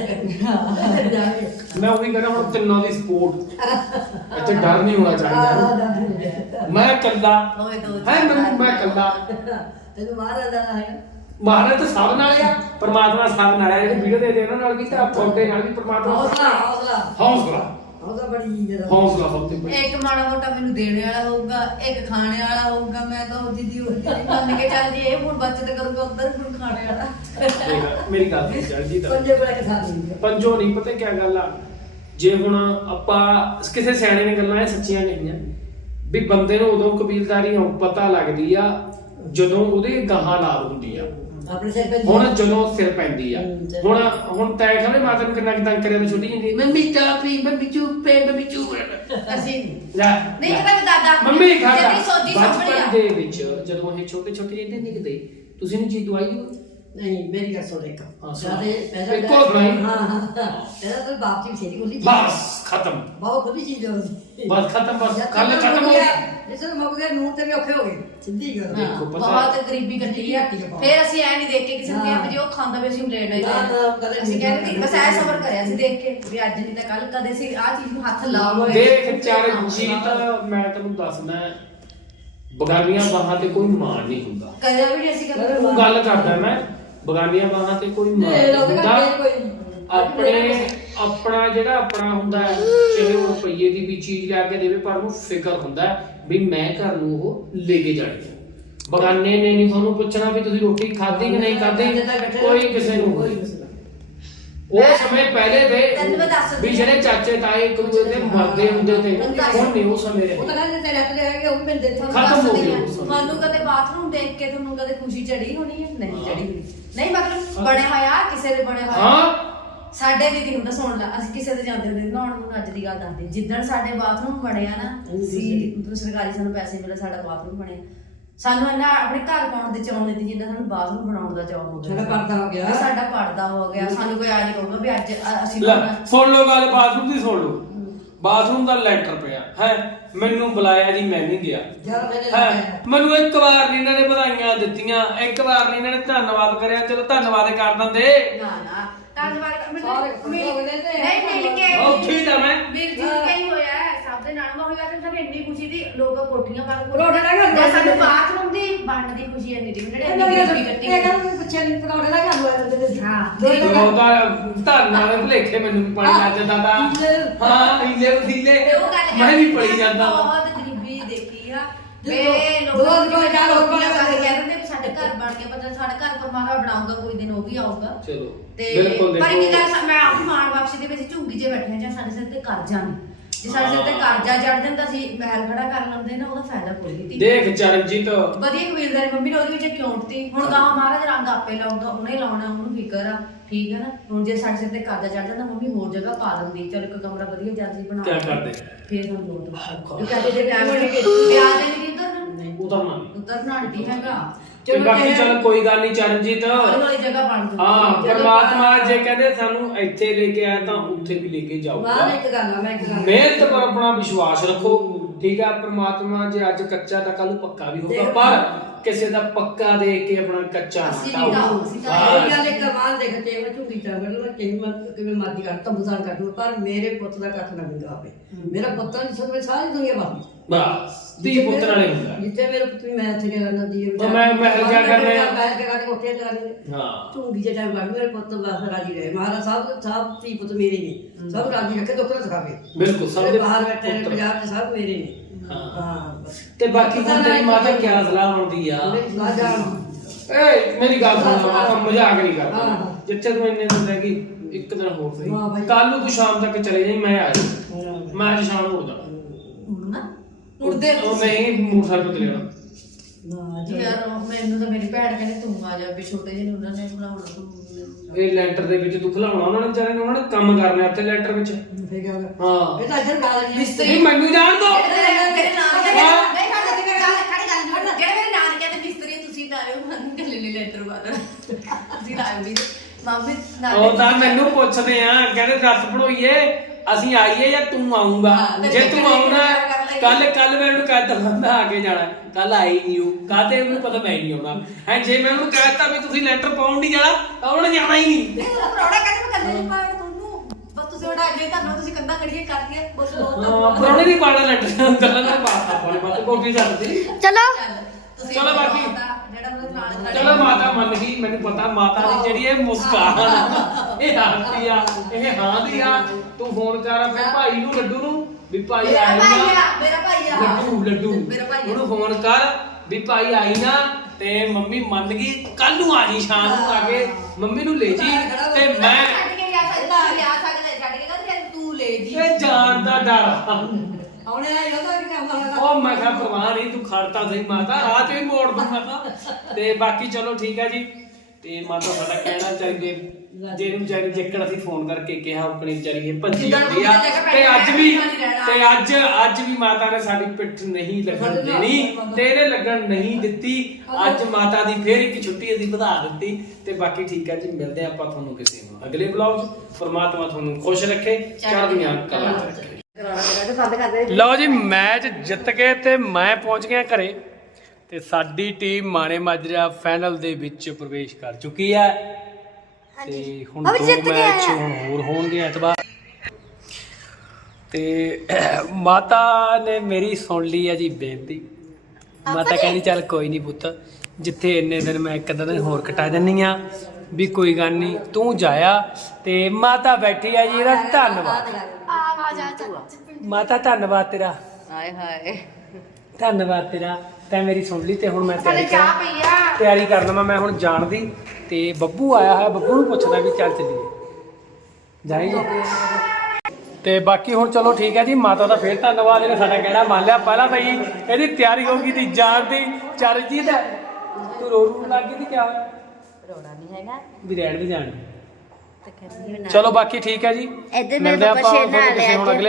Speaker 4: ਜਾਇਆ
Speaker 2: ਮੈਂ ਉਹ ਵੀ ਕਹਿੰਦਾ ਹੁਣ ਤਿੰਨਾਂ ਦੀ ਸਪੋਰਟ ਇੱਥੇ ਡਰ ਨਹੀਂ ਹੋਣਾ ਚਾਹੀਦਾ। ਮੈਂ ਕੱਲਾ
Speaker 5: ਹੋਵੇ ਦੋ
Speaker 2: ਹੈ ਮੈਂ ਕੱਲਾ
Speaker 4: ਤੈਨੂੰ ਮਾਰਾ ਦਾ ਹੈ
Speaker 2: ਮਹਾਰਾਜ ਤਾਂ ਸਭ ਨਾਲ ਆ, ਪਰਮਾਤਮਾ ਸਭ ਨਾਲ ਆ। ਜਿਹੜੀ ਵੀਡੀਓ ਦੇ ਉਹਨਾਂ ਨਾਲ ਵੀ ਤਾਂ ਤੁਹਾਡੇ ਨਾਲ ਵੀ ਪਰਮਾਤਮਾ
Speaker 4: ਹੌਸਲਾ ਹੌਸਲਾ
Speaker 2: ਹੌਸਲਾ
Speaker 4: ਹੌਸਲਾ ਬੜੀ ਜਰਾ
Speaker 2: ਹੌਸਲਾ ਸਭ ਤੋਂ ਬੜੀ।
Speaker 5: ਇੱਕ ਮਾੜਾ ਮੋਟਾ ਮੈਨੂੰ ਦੇਣ ਵਾਲਾ ਹੋਊਗਾ, ਇੱਕ ਖਾਣੇ ਵਾਲਾ ਹੋਊਗਾ। ਮੈਂ ਤਾਂ ਉਹ ਦੀਦੀ ਮੰਨ ਕੇ ਚੱਲ ਜੀ ਇਹ ਹੁਣ ਬੱਚਤ ਕਰੂਗਾ, ਉੱਧਰ ਹੁਣ ਖਾਣੇ ਵਾਲਾ।
Speaker 2: ਦੇਖ, ਮੇਰੀ ਗੱਲ ਨਹੀਂ ਚੜਦੀ ਤਾਂ
Speaker 4: ਪੰਜੇ ਬੜਾ ਕਥਾ ਨਹੀਂ
Speaker 2: ਪੰਜੋ ਨਹੀਂ ਪਤਾ ਕੀ ਗੱਲ ਆ। ਜੇ ਹੁਣ ਆਪਾਂ ਕਿਸੇ ਸਿਆਣੇ ਨੇ ਗੱਲਾਂ ਇਹ ਸੱਚੀਆਂ ਕਹੀਆਂ ਵੀ ਬੰਦੇ ਨੂੰ ਉਦੋਂ ਕਬੀਲਦਾਰੀ ਪਤਾ ਲੱਗਦੀ ਆ ਜਦੋਂ ਉਹਦੇ ਗਾਹਾਂ ਨਾਲ ਹੁੰਦੀ ਆ।
Speaker 4: ਆਪਣੇ ਸਿਰ ਤੇ
Speaker 2: ਹੁਣ ਜਦੋਂ ਸਿਰ ਪੈਂਦੀ ਆ ਹੁਣ ਤੈ ਖਾਣੇ ਮਾਤਾ ਨੂੰ ਕਿੰਨਾ ਤੰਗ ਕਰਿਆ ਤਾਂ ਛੋਟੀ ਜਿਹੀ ਮੰਮੀ ਕਾਪੀ ਮੰਮੀ ਚੁੱਪੇ ਮੰਮੀ ਚੁੱਪ
Speaker 5: ਅਸੀਂ
Speaker 2: ਲੈ
Speaker 5: ਨਹੀਂ ਪਤਾ ਕਿ ਦਾਦਾ
Speaker 2: ਮੰਮੀ ਖਾਦਾ
Speaker 5: ਜਿਹੜੀ ਸੋਜੀ ਸਾਂਭਣੀ ਆ।
Speaker 2: ਬਚਪਨ ਦੇ ਵਿੱਚ ਜਦੋਂ ਇਹ ਛੋਟੇ ਛੋਟੇ ਜਿਹੇ ਨਿਕਦੇ ਤੁਸੀਂ ਨੂੰ ਚੀਜ਼ ਦਵਾਈ ਨਹੀਂ
Speaker 4: ਨਹੀਂ ਮੇਰੀ ਗੱਲ ਸੁਣ ਇੱਕ
Speaker 2: ਹਾਂ, ਸੁਣਾ।
Speaker 4: ਜਿਆਦੇ ਪਹਿਲਾਂ
Speaker 2: ਇੱਕੋ ਬਣਾਈ।
Speaker 4: ਹਾਂ ਪਹਿਲਾਂ ਤਾਂ ਬਾਪ ਦੀ ਸੇਰੀ ਖੁੱਲੀ
Speaker 2: ਬਸ ਖਤਮ
Speaker 4: ਬਹੁਤ ਖੁੱਲੀ ਚੀਜ਼ ਹੋ
Speaker 2: ਬਸ ਖਤਮ ਬਸ ਗੱਲ ਖਤਮ ਹੋ ਗਈ।
Speaker 4: ਜਿਸ ਨੂੰ ਮੁੱਕ ਗਿਆ ਨੂਨ ਤੇ ਵੀ ਔਖੇ ਹੋ ਗਏ ਸਿੱਧੀ ਗੱਲ
Speaker 5: ਹਾਂ,
Speaker 2: ਦੇਖੋ, ਪਤਾ-
Speaker 5: ਬਹੁਤ ਗਰੀਬੀ ਕੱਟੀ ਆ। ਫਿਰ ਅਸੀਂ ਐ ਨਹੀਂ ਦੇਖ ਕੇ ਕਿਸੇ ਨੂੰ ਕਿਹਾ ਵੀ ਜੇ ਉਹ ਖਾਂਦਾ ਵੀ ਅਸੀਂ ਲੈਣ ਨਹੀਂ ਅਸੀਂ ਕਹਿੰਦੇ ਸੀ ਬਸ ਐ ਸਬਰ ਕਰਿਆ ਸੀ ਦੇਖ ਕੇ ਵੀ ਅੱਜ ਨਹੀਂ ਤਾਂ ਕੱਲ ਕਦੇ ਸੀ ਆ ਚੀਜ਼ ਨੂੰ ਹੱਥ ਲਾਵਾਂਗੇ।
Speaker 2: ਦੇਖ ਚਰਨਜੀਤ ਮੈਂ ਤੈਨੂੰ ਦੱਸਦਾ ਬਗਾਨੀਆਂ ਬਾਹਾਂ ਤੇ ਕੋਈ ਮਾਣ ਨਹੀਂ ਹੁੰਦਾ।
Speaker 5: ਕਰਿਆ ਵੀ ਨਹੀਂ ਅਸੀਂ ਕਦੇ
Speaker 2: ਤੂੰ ਗੱਲ ਕਰਦਾ ਮੈਂ ਬਗਾਨੀਆਂ ਬਾਹਾਂ ਤੇ ਕੋਈ ਮਾਣ ਨਹੀਂ ਹੁੰਦਾ। ਆਪਣਾ ਜਿਹੜਾ ਆਪਣਾ ਹੁੰਦਾ ਹੈ ਚਾਹੇ ਉਹ ਰੁਪਈਏ ਦੀ ਵੀ ਚੀਜ਼ ਲਿਆ ਕੇ ਦੇਵੇ ਪਰ ਉਹਨੂੰ ਫਿਕਰ ਹੁੰਦਾ ਵੀ ਮੈਂ ਘਰ ਨੂੰ ਉਹ ਲੈ ਕੇ ਜਾਣੀ ਹੈ। ਬਗਾਨੇ ਨੇ ਨਹੀਂ ਤੁਹਾਨੂੰ ਪੁੱਛਣਾ ਵੀ ਤੁਸੀਂ ਰੋਟੀ ਖਾਧੀ ਕਿ ਨਹੀਂ ਖਾਧੀ, ਕੋਈ ਕਿਸੇ ਨੂੰ ਉਹ ਸਮੇਂ ਪਹਿਲੇ
Speaker 5: ਤੈਨੂੰ ਮੈਂ
Speaker 2: ਦੇ
Speaker 5: ਦੱਸਦੀ
Speaker 2: ਵੀ ਜਿਹੜੇ ਚਾਚੇ ਤਾਏ ਇੱਕ ਦੂਜੇ ਦੇ ਮਰਦੇ ਹੁੰਦੇ ਤੇ ਹੁਣ ਨਹੀਂ ਉਹ ਸਮੇਂ ਰਹੇ।
Speaker 4: ਉਹ ਤਾਂ ਕਹਿੰਦੇ ਤੇਰੇ ਹੱਥ ਦੇ ਹੈਗੇ ਉਹ ਵੀ ਮਿਲਦੇ ਨੇ
Speaker 2: ਖਤਮ ਹੋ ਗਿਆ ਉਸ ਸਮੇਂ।
Speaker 5: ਤੁਹਾਨੂੰ ਕਦੇ ਬਾਥਰੂਮ ਦੇਖ ਕੇ ਤੁਹਾਨੂੰ ਕਦੇ ਖੁਸ਼ੀ ਚੜੀ ਹੋਣੀ ਹੈ? ਨਹੀਂ ਚੜੀ ਹੋਣੀ। ਨਹੀਂ ਮਤਲਬ ਬਣਿਆ ਹੋਇਆ ਕਿਸੇ ਦੇ ਬਣਿਆ ਹੋਇਆ
Speaker 2: ਹਾਂ
Speaker 5: ਸਾਡੇ ਦੀਦੀ ਹੁੰਦਾ ਸੁਣ ਲਾ ਅਸੀਂ ਕਿਸੇ ਦੇ ਜਾਂਦੇ ਹੁੰਦੇ ਨਹਾਉਣ ਨੂੰ। ਅੱਜ ਦੀ ਗੱਲ ਦੱਸਦੇ ਜਿੱਦਣ ਸਾਡੇ ਬਾਥਰੂਮ ਬਣਿਆ ਨਾ ਅਸੀਂ ਮਤਲਬ ਸਰਕਾਰੀ ਸਾਨੂੰ ਪੈਸੇ ਮਿਲੇ ਸਾਡਾ ਬਾਥਰੂਮ ਬਣਿਆ ਸਾਨੂੰ ਇੰਨਾ ਆਪਣੇ ਘਰ ਪਾਉਣ ਦੇ ਚਾਅ ਨਹੀਂ ਸੀ ਜਿੰਨਾ ਸਾਨੂੰ ਬਾਥਰੂਮ ਬਣਾਉਣ ਦਾ ਚਾਅ ਹੋ ਗਿਆ।
Speaker 4: ਸਾਡਾ ਪਰਦਾ ਹੋ ਗਿਆ।
Speaker 5: ਵੀ ਸਾਡਾ ਪਰਦਾ ਹੋ ਗਿਆ। ਸਾਨੂੰ ਕੋਈ ਆ ਨਹੀਂ ਕਹੂਗਾ ਵੀ ਅੱਜ ਅਸੀਂ
Speaker 2: ਲੈ ਸੁਣ ਲਓ ਗੱਲ ਬਾਥਰੂਮ ਦੀ ਸੁਣ ਲਓ। ਬਾਥਰੂਮ ਦਾ ਲੈਂਟਰ ਪਿਆ ਹੈ ਮੈਨੂੰ ਬੁਲਾਇਆ ਜੀ ਮੈਂ ਨਹੀਂ ਗਿਆ
Speaker 4: ਯਾਰ ਮੇਰੇ
Speaker 2: ਹੈਂ, ਮੈਨੂੰ ਇੱਕ ਵਾਰ ਨਹੀਂ ਇਹਨਾਂ ਨੇ ਵਧਾਈਆਂ ਦਿੱਤੀਆਂ, ਇੱਕ ਵਾਰ ਨਹੀਂ ਇਹਨਾਂ ਨੇ ਧੰਨਵਾਦ ਕਰਿਆ। ਚਲੋ ਧੰਨਵਾਦ ਹੀ ਕਰ ਦਿੰਦੇ।
Speaker 5: ਨਾ ਨਾ ਧੰਨਵਾਦ
Speaker 4: ਸਾਰੇ ਖੁਸ਼ ਹੋ ਗਏ ਤੇ
Speaker 5: ਨਹੀਂ ਮਿਲ ਕੇ
Speaker 2: ਉੱਥੇ ਹੀ ਤਾਂ ਮੈਂ
Speaker 5: ਮਿਲ ਜੁਲ ਕੇ ਹੀ ਹੋਇਆ ਹੈ, ਸਭ ਦੇ ਨਾਲ ਹੋਇਆ ਤੇ ਸਾਨੂੰ ਇੰਨੀ ਖੁਸ਼ੀ ਦੀ ਲੋਕ ਕੋਠੀਆਂ ਪਾ ਕੇ
Speaker 4: ਪਰੌਂਠੇ ਲੈ ਕੇ ਆਉਂਦੇ ਸੀ।
Speaker 5: ਸਾਨੂੰ ਬਾਥਰੂਮ ਦੀ ਵੰਡ ਦੀ ਖੁਸ਼ੀ ਇੰਨੀ ਦੀ
Speaker 4: ਇਹ
Speaker 5: ਇੰਨੀ ਖੁਸ਼ੀ ਕੱਟੀ
Speaker 4: ਗੱਲ ਮੈਂ ਪੁੱਛਿਆ ਨਹੀਂ ਪਕੌੜੇ ਦਾ ਘਰ ਹੋਇਆ ਤੇ ਸੀ
Speaker 5: ਹਾਂ।
Speaker 2: ਉਹ ਤਾਂ ਧੰਨਾ ਦੇ ਭੁਲੇਖੇ ਮੈਨੂੰ ਵੀ ਪਾਣੀ ਲੱਗ ਜਾਂਦਾ ਤਾਂ ਹਾਂ ਨੀਲੇ ਵਸੀਲੇ
Speaker 5: ਤੇ ਉਹ ਗੱਲ
Speaker 2: ਮੈਂ ਵੀ ਪੜੀ ਜਾਂਦਾ ਵਾ।
Speaker 5: ਬਹੁਤ ਗਰੀਬੀ ਦੇਖੀ ਆ ਵੇ
Speaker 4: ਦੋ
Speaker 5: ਲੋਕ
Speaker 4: ਦੋ ਚਾਰ ਹੋਰ
Speaker 5: ਕੋਠੀਆਂ ਪਾ ਕੇ ਕਹਿੰਦੇ ਨੇ ਸਾਡੇ ਘਰ ਬਣ ਗਿਆ, ਪਤਾ ਸਾਡਾ ਘਰ ਪਰਮਾਤਮਾ ਬਣਾਊਗਾ ਕੋਈ ਦਿਨ, ਉਹ ਵੀ ਆਊਗਾ।
Speaker 2: ਚਲੋ
Speaker 5: ਤੇ
Speaker 2: ਬਿਲਕੁਲ
Speaker 5: ਪਰ ਇੱਕ
Speaker 2: ਦੇਖੋ
Speaker 5: ਗੱਲ ਮੈਂ ਆਪਣੀ ਮਾਣ ਬਖਸ਼ੀ ਦੇ ਵਿੱਚ ਝੁੰਗੀ 'ਚ ਬੈਠੇ ਜਾਂ ਸਾਡੇ ਸਿਰ ਤੇ ਕਰਜ਼ਾ ਨਹੀਂ, ਜੇ ਸਾਡੇ ਸਿਰ ਤੇ ਕਰਜ਼ਾ ਚੜ ਜਾਂਦਾ ਸੀ ਮਹਿਲ ਖੜਾ ਕਰ ਲੈਂਦੇ ਨਾ, ਉਹਦਾ ਫਾਇਦਾ ਕੋਈ ਨਹੀਂ।
Speaker 2: ਦੇਖ ਚਰਨਜੀਤ
Speaker 5: ਵਧੀਆ ਕਬੀਲਦਾਰੀ ਮੰਮੀ ਨੇ ਉਹਦੇ ਵਿੱਚ ਕਿਉਂ ਤੀ, ਹੁਣ ਗਾਹ ਮਹਾਰਾਜ ਰੰਗ ਆਪੇ ਲਾਉਂਦਾ, ਉਹਨੇ ਲਾਉਣਾ, ਉਹਨੂੰ ਫਿਕਰ ਆ, ਠੀਕ ਹੈ ਨਾ। ਹੁਣ ਜੇ ਸਾਡੇ ਸਿਰ ਤੇ ਕਰਜ਼ਾ ਚੜ ਜਾਂਦਾ ਮੰਮੀ ਹੋਰ ਜਗ੍ਹਾ ਪਾ ਦਿੰਦੀ, ਚਲ ਇੱਕ ਕਮਰਾ ਵਧੀਆ ਜਲਦੀ ਬਣਾ
Speaker 2: ਕਿਆ ਕਰਦੇ?
Speaker 5: ਫੇਰ ਹੁਣ ਬਹੁਤ ਔਖਾ। ਉਹ ਕਹਿੰਦੇ ਜੇ ਟਾਈਮ ਵਿਆਹ ਦੇ ਨਹੀਂ ਉਧਰ
Speaker 2: ਉਹਦਾ ਨਾ
Speaker 5: ਉਧਰ ਬਣਾਉਣੀ ਹੈਗਾ,
Speaker 2: ਤੇ ਬਾਕੀ ਚਲ ਕੋਈ ਗੱਲ ਨਹੀਂ ਚਰਨਜੀਤ।
Speaker 5: ਹੌਲੀ ਹੌਲੀ ਜਗ੍ਹਾ ਬਣ ਜੂਗੀ।
Speaker 2: ਹਾਂ ਪਰਮਾਤਮਾ ਜੇ ਕਹਿੰਦੇ ਸਾਨੂੰ ਇੱਥੇ ਲੈ ਕੇ ਆਇਆ ਤਾਂ ਉੱਥੇ ਵੀ ਲੈ ਕੇ ਜਾਊਗਾ।
Speaker 4: ਬਾਹਰ ਇੱਕ ਗੱਲ ਆ, ਮੈਂ ਇੱਕ ਗੱਲ
Speaker 2: ਮਿਹਨਤ ਪਰ ਆਪਣਾ ਵਿਸ਼ਵਾਸ ਰੱਖੋ, ਠੀਕ ਆ। ਪਰਮਾਤਮਾ ਜੇ ਅੱਜ ਕੱਚਾ ਤਾਂ ਕੱਲ ਨੂੰ ਪੱਕਾ ਵੀ ਹੋਊਗਾ, ਪਰ ਕਿਸੇ ਦਾ ਪੱਕਾ ਦੇਖ ਕੇ ਆਪਣਾ ਕੱਚਾ
Speaker 5: ਅਸੀਂ
Speaker 2: ਨਾ
Speaker 5: ਵੀ
Speaker 2: ਢਾਓ।
Speaker 5: ਅਸੀਂ ਤਾਂ
Speaker 4: ਇਹ ਗੱਲ ਇੱਕ ਕਮਾਲ ਦੇਖ ਕੇ ਮੈਂ ਝੁਕੀ ਚਾ ਮੈਂ ਕਿਵੇਂ ਮਰਜ਼ੀ ਕਰ ਤਬੂਜ਼ਾਨ ਕਰ ਦੂੰ, ਪਰ ਮੇਰੇ ਪੁੱਤ ਦਾ ਕੱਖ ਨਾ ਵਿੰਗਾ ਹੋਵੇ। ਮੇਰਾ ਪੁੱਤ ਨਹੀਂ ਸਭ ਸਾਰੀ ਦੁਨੀਆ ਬਾਕੀ
Speaker 2: ਬਸ ਧੀ ਪੁੱਤ ਨਾਲੇ ਹੁੰਦਾ।
Speaker 4: ਜਿੱਥੇ ਮੇਰੇ ਪੁੱਤ ਵੀ ਮੈਂ ਇੱਥੇ ਰਹਿਣਾ ਦੀ
Speaker 2: ਉਹ ਮੈਂ ਮਹਿਲ ਕਿਆ ਕਰਨੇ ਆ?
Speaker 4: ਮੈਂ ਕੇ ਕਾਟੇ ਕੋਠੇ ਤੇ ਰਹਿਣੇ
Speaker 2: ਹਾਂ
Speaker 4: ਝੁੰਗੀ ਜੇ ਟਾਈਮ ਕੱਢ ਮੇਰੇ ਪੁੱਤ ਬਸ ਰਾਜੀ ਰਹੇ। ਮਹਾਰਾਜ ਸਭ ਧੀ ਪੁੱਤ ਮੇਰੇ ਨੇ, ਸਭ ਰਾਜੀ ਰੱਖੇ, ਦੁੱਖ ਨਾ ਸਿਖਾਵੇ।
Speaker 2: ਬਿਲਕੁਲ ਸਭ
Speaker 4: ਜਿਹੜੇ
Speaker 2: ਦੇ
Speaker 4: ਬਾਹਰ ਬੈਠੇ ਨੇ ਪੰਜਾਬ ਦੇ ਸਭ ਮੇਰੇ ਨੇ।
Speaker 2: ਹਾਂ
Speaker 4: ਹਾਂ ਬਸ
Speaker 2: ਤੇ ਬਾਕੀ ਹੁਣ ਤੇਰੀ ਮਾਤਾ ਕਿਆ ਸਲਾਹ ਹੁੰਦੀ ਆ?
Speaker 4: ਮੇਰੀ ਸਲਾਹ ਜਾਣ
Speaker 2: ਏ ਮੇਰੀ ਗੱਲ ਸੁਣ, ਆਪਾਂ ਮਜ਼ਾਕ ਨਹੀਂ
Speaker 4: ਹਾਂ,
Speaker 2: ਕਰਦਾ।
Speaker 4: ਹਾਂ।
Speaker 2: ਜਿੱਥੇ ਤੂੰ ਇੰਨੇ ਦਿਨ ਰਹਿ ਗਈ, ਇੱਕ ਦਿਨ ਹੋਰ
Speaker 4: ਹਾਂ
Speaker 2: ਸਹੀ,
Speaker 4: ਬਾਈ।
Speaker 2: ਕੱਲ ਨੂੰ ਤੂੰ ਸ਼ਾਮ ਤੱਕ ਚਲੇ ਜਾਈਂ, ਮੈਂ ਆ ਜਾਊਂ। ਮੈਂ ਅੱਜ ਸ਼ਾਮ ਨੂੰ ਉੱਠਦਾ
Speaker 5: ਹੁਣ ਨਾ ਉੜਦੇ
Speaker 2: ਉਹ ਨਹੀਂ ਮੋਟਰਸਾਈਕਲ ਤੇ ਲੈਣਾ।
Speaker 4: ਨਾ
Speaker 5: ਯਾਰ ਮੈਨੂੰ ਤਾਂ ਮੇਰੀ ਭੈਣ ਕਹਿੰਦੀ ਤੂੰ ਆ ਜਾ, ਵੀ ਛੋਟੇ ਜਿਹੇ ਨੂੰ ਉਹਨਾਂ ਨੇ ਬਣਾਉਣਾ ਤੂੰ।
Speaker 2: ਇਹ ਲੈਂਟਰ ਦੇ ਵਿੱਚ ਤੂੰ ਖਲਾਉਣਾ ਉਹਨਾਂ ਨੇ, ਵਿਚਾਰੇ ਨੇ ਉਹਨਾਂ ਨੇ ਕੰਮ ਕਰਨਾ ਉੱਥੇ ਲੈਂਟਰ ਵਿੱਚ।
Speaker 4: ਠੀਕ ਹੈ
Speaker 2: ਹਾਂ
Speaker 4: ਇਹ ਤਾਂ ਇੱਧਰ ਗੱਲ ਨਹੀਂ
Speaker 2: ਨਹੀਂ ਮੈਨੂੰ ਜਾਣ ਦੋ।
Speaker 5: ਮੇਰੇ ਨਾਨਕੇ ਨਹੀਂ ਖੜੀ ਗੱਲ ਜਿਹੜੇ ਮੇਰੇ ਨਾਨਕੇ ਦੇ ਮਿਸਤਰੀ ਤੁਸੀਂ ਲਾਏ ਹੋ ਮੰਨ ਕੇ ਲੈ ਲੈਟਰ ਬਾਅਦ ਤੁਸੀਂ ਲਾਏ ਵੀ ਮਾਮੇ
Speaker 2: ਉਹ ਤਾਂ ਮੈਨੂੰ ਪੁੱਛਦੇ ਆ, ਕਹਿੰਦੇ ਦੱਸ ਬਣਾਈਏ ਅਸੀਂ ਆਈਏ ਜਾਂ ਤੂੰ ਆਉਂਗਾ?
Speaker 5: ਹਾਂ,
Speaker 2: ਜੇ ਤੂੰ ਆਉਣਾ
Speaker 5: ਕਰ
Speaker 2: ਕੱਲ ਮੈਂ ਉਹਨੂੰ ਕਹਿਤਾ ਬੰਦਾ ਆ ਕੇ ਜਾਣਾ, ਕੱਲ ਆਈ ਨਹੀਂ ਉਹ ਕਾਹਤੇ, ਉਹਨੂੰ ਪਤਾ ਮੈਂ ਨਹੀਂ ਆਉਣਾ ਹੈ। ਜੇ ਮੈਂ ਉਹਨੂੰ ਕਹਿਤਾ ਵੀ ਤੁਸੀਂ ਲੈਂਟਰ ਪਾਉਣ ਨਹੀਂ ਜਾਣਾ ਤਾਂ ਉਹਨੇ ਜਾਣਾ ਹੀ ਨਹੀਂ।
Speaker 5: ਪ੍ਰੋੜਾ ਕਹਿੰਦੇ ਮੈਂ ਕੱਲੇ ਨਹੀਂ ਪਾਇਆ ਤੁਹਾਨੂੰ, ਬਸ ਤੁਸੀਂ ਉਹਦਾ ਅੱਗੇ ਤੁਹਾਨੂੰ ਤੁਸੀਂ ਕੰਦਾ ਖੜੀਏ ਕਰਕੇ ਬਸ ਬਹੁਤ
Speaker 2: ਪਰੋਣੇ ਨਹੀਂ ਪਾਣਾ ਲੈਂਟਰ ਗੱਲਾਂ ਨਾ ਪਾਤਾ ਪਾਣੇ ਬਸ ਕੋਠੀ ਚੱਲਦੀ।
Speaker 3: ਚਲੋ
Speaker 2: ਚਲੋ ਬਾਕੀ
Speaker 5: ਜਿਹੜਾ ਉਹਦਾ ਨਾਲ
Speaker 2: ਚਲੋ ਮਾਤਾ ਮੰਨ ਗਈ, ਮੈਨੂੰ ਪਤਾ ਮਾਤਾ ਦੀ ਜਿਹੜੀ ਇਹ ਮੁਸਕਾਨ ਆ, ਇਹ ਹਾਰਤੀ ਆ, ਇਹ ਹਾਂ ਦੀ ਆ। ਤੂੰ ਫੋਨ ਕਰ ਆਪਣੇ ਭਾਈ ਨੂੰ, ਲੱਡੂ ਨੂੰ, ਵੀ ਭਾਈ
Speaker 5: ਮੇਰਾ
Speaker 2: ਆਈ
Speaker 5: ਭਾਈ
Speaker 2: ਨਾ।
Speaker 5: ਆ, ਮੇਰਾ ਭਾਈ ਆ।
Speaker 2: ਲੱਡੂ
Speaker 5: ਮੇਰਾ ਭਾਈ ਆ।
Speaker 2: ਉਹਨੂੰ ਫੋਨ ਕਰ ਵੀ ਭਾਈ ਆਈ ਨਾ, ਤੇ ਮੰਮੀ ਮੰਨ ਗਈ, ਕੱਲ ਨੂੰ ਆ ਜੀ ਸ਼ਾਮ ਨੂੰ ਆ ਕੇ ਮੰਮੀ ਨੂੰ ਲੈ ਜੀ। ਤੇ ਮੈਂ
Speaker 5: ਛੱਡ ਕੇ ਲਿਆ ਸਕਦਾ ਛੱਡ ਕੇ ਕਹਿੰਦੇ ਤੂੰ ਲੈ ਜੀ।
Speaker 2: ਇਹ ਜਾਣ ਦਾ ਡਰ
Speaker 4: ਆਉਣੇ ਆ ਇਹਦਾ ਵੀ ਕੰਮ ਹੋਣਾ।
Speaker 2: ਉਹ ਮੈਂ ਕਿਹਾ ਪਰਵਾਹ ਨਹੀਂ, ਤੂੰ ਖੜਤਾ ਸਹੀ ਮਾਤਾ, ਰਾਤ ਵੀ ਮੋੜ ਦੂੰਗਾ ਤਾਂ। ਤੇ ਬਾਕੀ ਚਲੋ ਠੀਕ ਹੈ ਜੀ। ਤੇ ਮਾਤਾ ਸਾਡਾ ਕਹਿਣਾ ਚਾਹੀਏ ਜੇ ਨੂੰ ਚਾਹੀਏ ਜੇਕਰ ਅਸੀਂ ਫੋਨ ਕਰਕੇ ਕਿਹਾ ਆਪਣੀ ਵਿਚਾਰੀ ਇਹ ਭੱਜੀ ਹੁੰਦੀ ਆ, ਤੇ ਅੱਜ ਵੀ ਮਾਤਾ ਨੇ ਸਾਡੀ ਪਿੱਠ ਨਹੀਂ ਲੱਗਣ ਦੇਣੀ, ਤੇ ਇਹਨੇ ਲੱਗਣ ਨਹੀਂ ਦਿੱਤੀ। ਅੱਜ ਮਾਤਾ ਦੀ ਫੇਰ ਇੱਕ ਛੁੱਟੀ ਅਸੀਂ ਵਧਾ ਦਿੱਤੀ। ਤੇ ਬਾਕੀ ਠੀਕ ਹੈ ਜੀ, ਮਿਲਦੇ ਆਪਾਂ ਤੁਹਾਨੂੰ ਕਿਸੇ ਨੂੰ ਅਗਲੇ ਵਲੌਗ 'ਚ। ਪਰਮਾਤਮਾ ਤੁਹਾਨੂੰ ਖੁਸ਼ ਰੱਖੇ, ਚੜ੍ਹਦੀਆਂ ਕਲਾਂ 'ਚ ਰੱਖੇ। ਲਓ ਜੀ ਮੈਚ ਜਿੱਤ ਕੇ ਤੇ ਮੈਂ ਪਹੁੰਚ ਗਿਆ ਘਰੇ, ਤੇ ਸਾਡੀ ਟੀਮ ਮਾਣੇ ਮਾਜਰਾ ਫਾਈਨਲ ਦੇ ਵਿੱਚ ਪ੍ਰਵੇਸ਼ ਕਰ ਚੁੱਕੀ ਹੈ। ਤੇ ਹੁਣ ਦੋ ਮੈਚ ਹੁਣ ਹੋਰ ਹੋਣਗੇ ਐਤਵਾਰ। ਤੇ ਮਾਤਾ ਨੇ ਮੇਰੀ ਸੁਣ ਲਈ ਹੈ ਜੀ ਬੇਨਤੀ। ਮਾਤਾ ਕਹਿੰਦੀ ਚੱਲ ਕੋਈ ਨਹੀਂ ਪੁੱਤ, ਜਿੱਥੇ ਇੰਨੇ ਦਿਨ ਮੈਂ ਇੱਕ ਦਿਨ ਹੋਰ ਕਟਾ ਦਿੰਨੀ ਆ, ਵੀ ਕੋਈ ਗੱਲ ਨਹੀਂ ਤੂੰ ਜਾਇਆ। ਤੇ ਮਾਤਾ ਬੈਠੀ ਆ ਜੀ, ਇਹਦਾ ਧੰਨਵਾਦ ਮਾਤਾ, ਧੰਨਵਾਦ ਤੇਰਾ,
Speaker 5: ਹਾਏ ਹਾਏ
Speaker 2: ਧੰਨਵਾਦ ਤੇਰਾ, ਤੈਂ ਮੇਰੀ ਸੁਣ ਲਈ। ਤੇ ਹੁਣ ਮੈਂ ਤਿਆਰੀ ਕਰ ਲਵਾਂ ਮੈਂ ਹੁਣ ਜਾਣ ਦੀ। ਤੇ ਬੱਬੂ ਆਇਆ ਹੋਇਆ, ਬੱਬੂ ਨੂੰ ਪੁੱਛਦਾ ਵੀ ਚੱਲ ਚੱਲੀਏ, ਜਾਏਗੀ। ਤੇ ਬਾਕੀ ਹੁਣ ਚਲੋ ਠੀਕ ਹੈ ਜੀ, ਮਾਤਾ ਦਾ ਫੇਰ ਧੰਨਵਾਦ, ਇਹਨੇ ਸਾਡਾ ਕਹਿਣਾ ਮੰਨ ਲਿਆ। ਪਹਿਲਾਂ ਤਾਂ ਜੀ ਇਹਦੀ ਤਿਆਰੀ ਹੋ ਗਈ ਤੀ ਜਾਣ ਦੀ। ਚਰਨਜੀਤ ਤੂੰ ਰੋਣ ਲੱਗ ਗਈ ਤੀ, ਕਿਆ ਹੋਇਆ?
Speaker 5: ਰੋਣਾ ਨਹੀਂ ਹੈਗਾ
Speaker 2: ਵੀ ਰਹਿਣ ਵੀ ਜਾਣ।
Speaker 5: ਤੇ ਕਹਿੰਦੀ
Speaker 2: ਚਲੋ ਬਾਕੀ ਠੀਕ ਹੈ ਜੀ,
Speaker 3: ਇੱਧਰ ਮੇਰੇ
Speaker 2: ਮਿਲਦੇ
Speaker 3: ਪਾਪਾ
Speaker 2: ਆਪਾਂ
Speaker 3: ਸ਼ੇਰ ਨਾਲ
Speaker 2: ਕਿਸੇ ਹੁਣ
Speaker 3: ਲਿਆ
Speaker 2: ਅਗਲੇ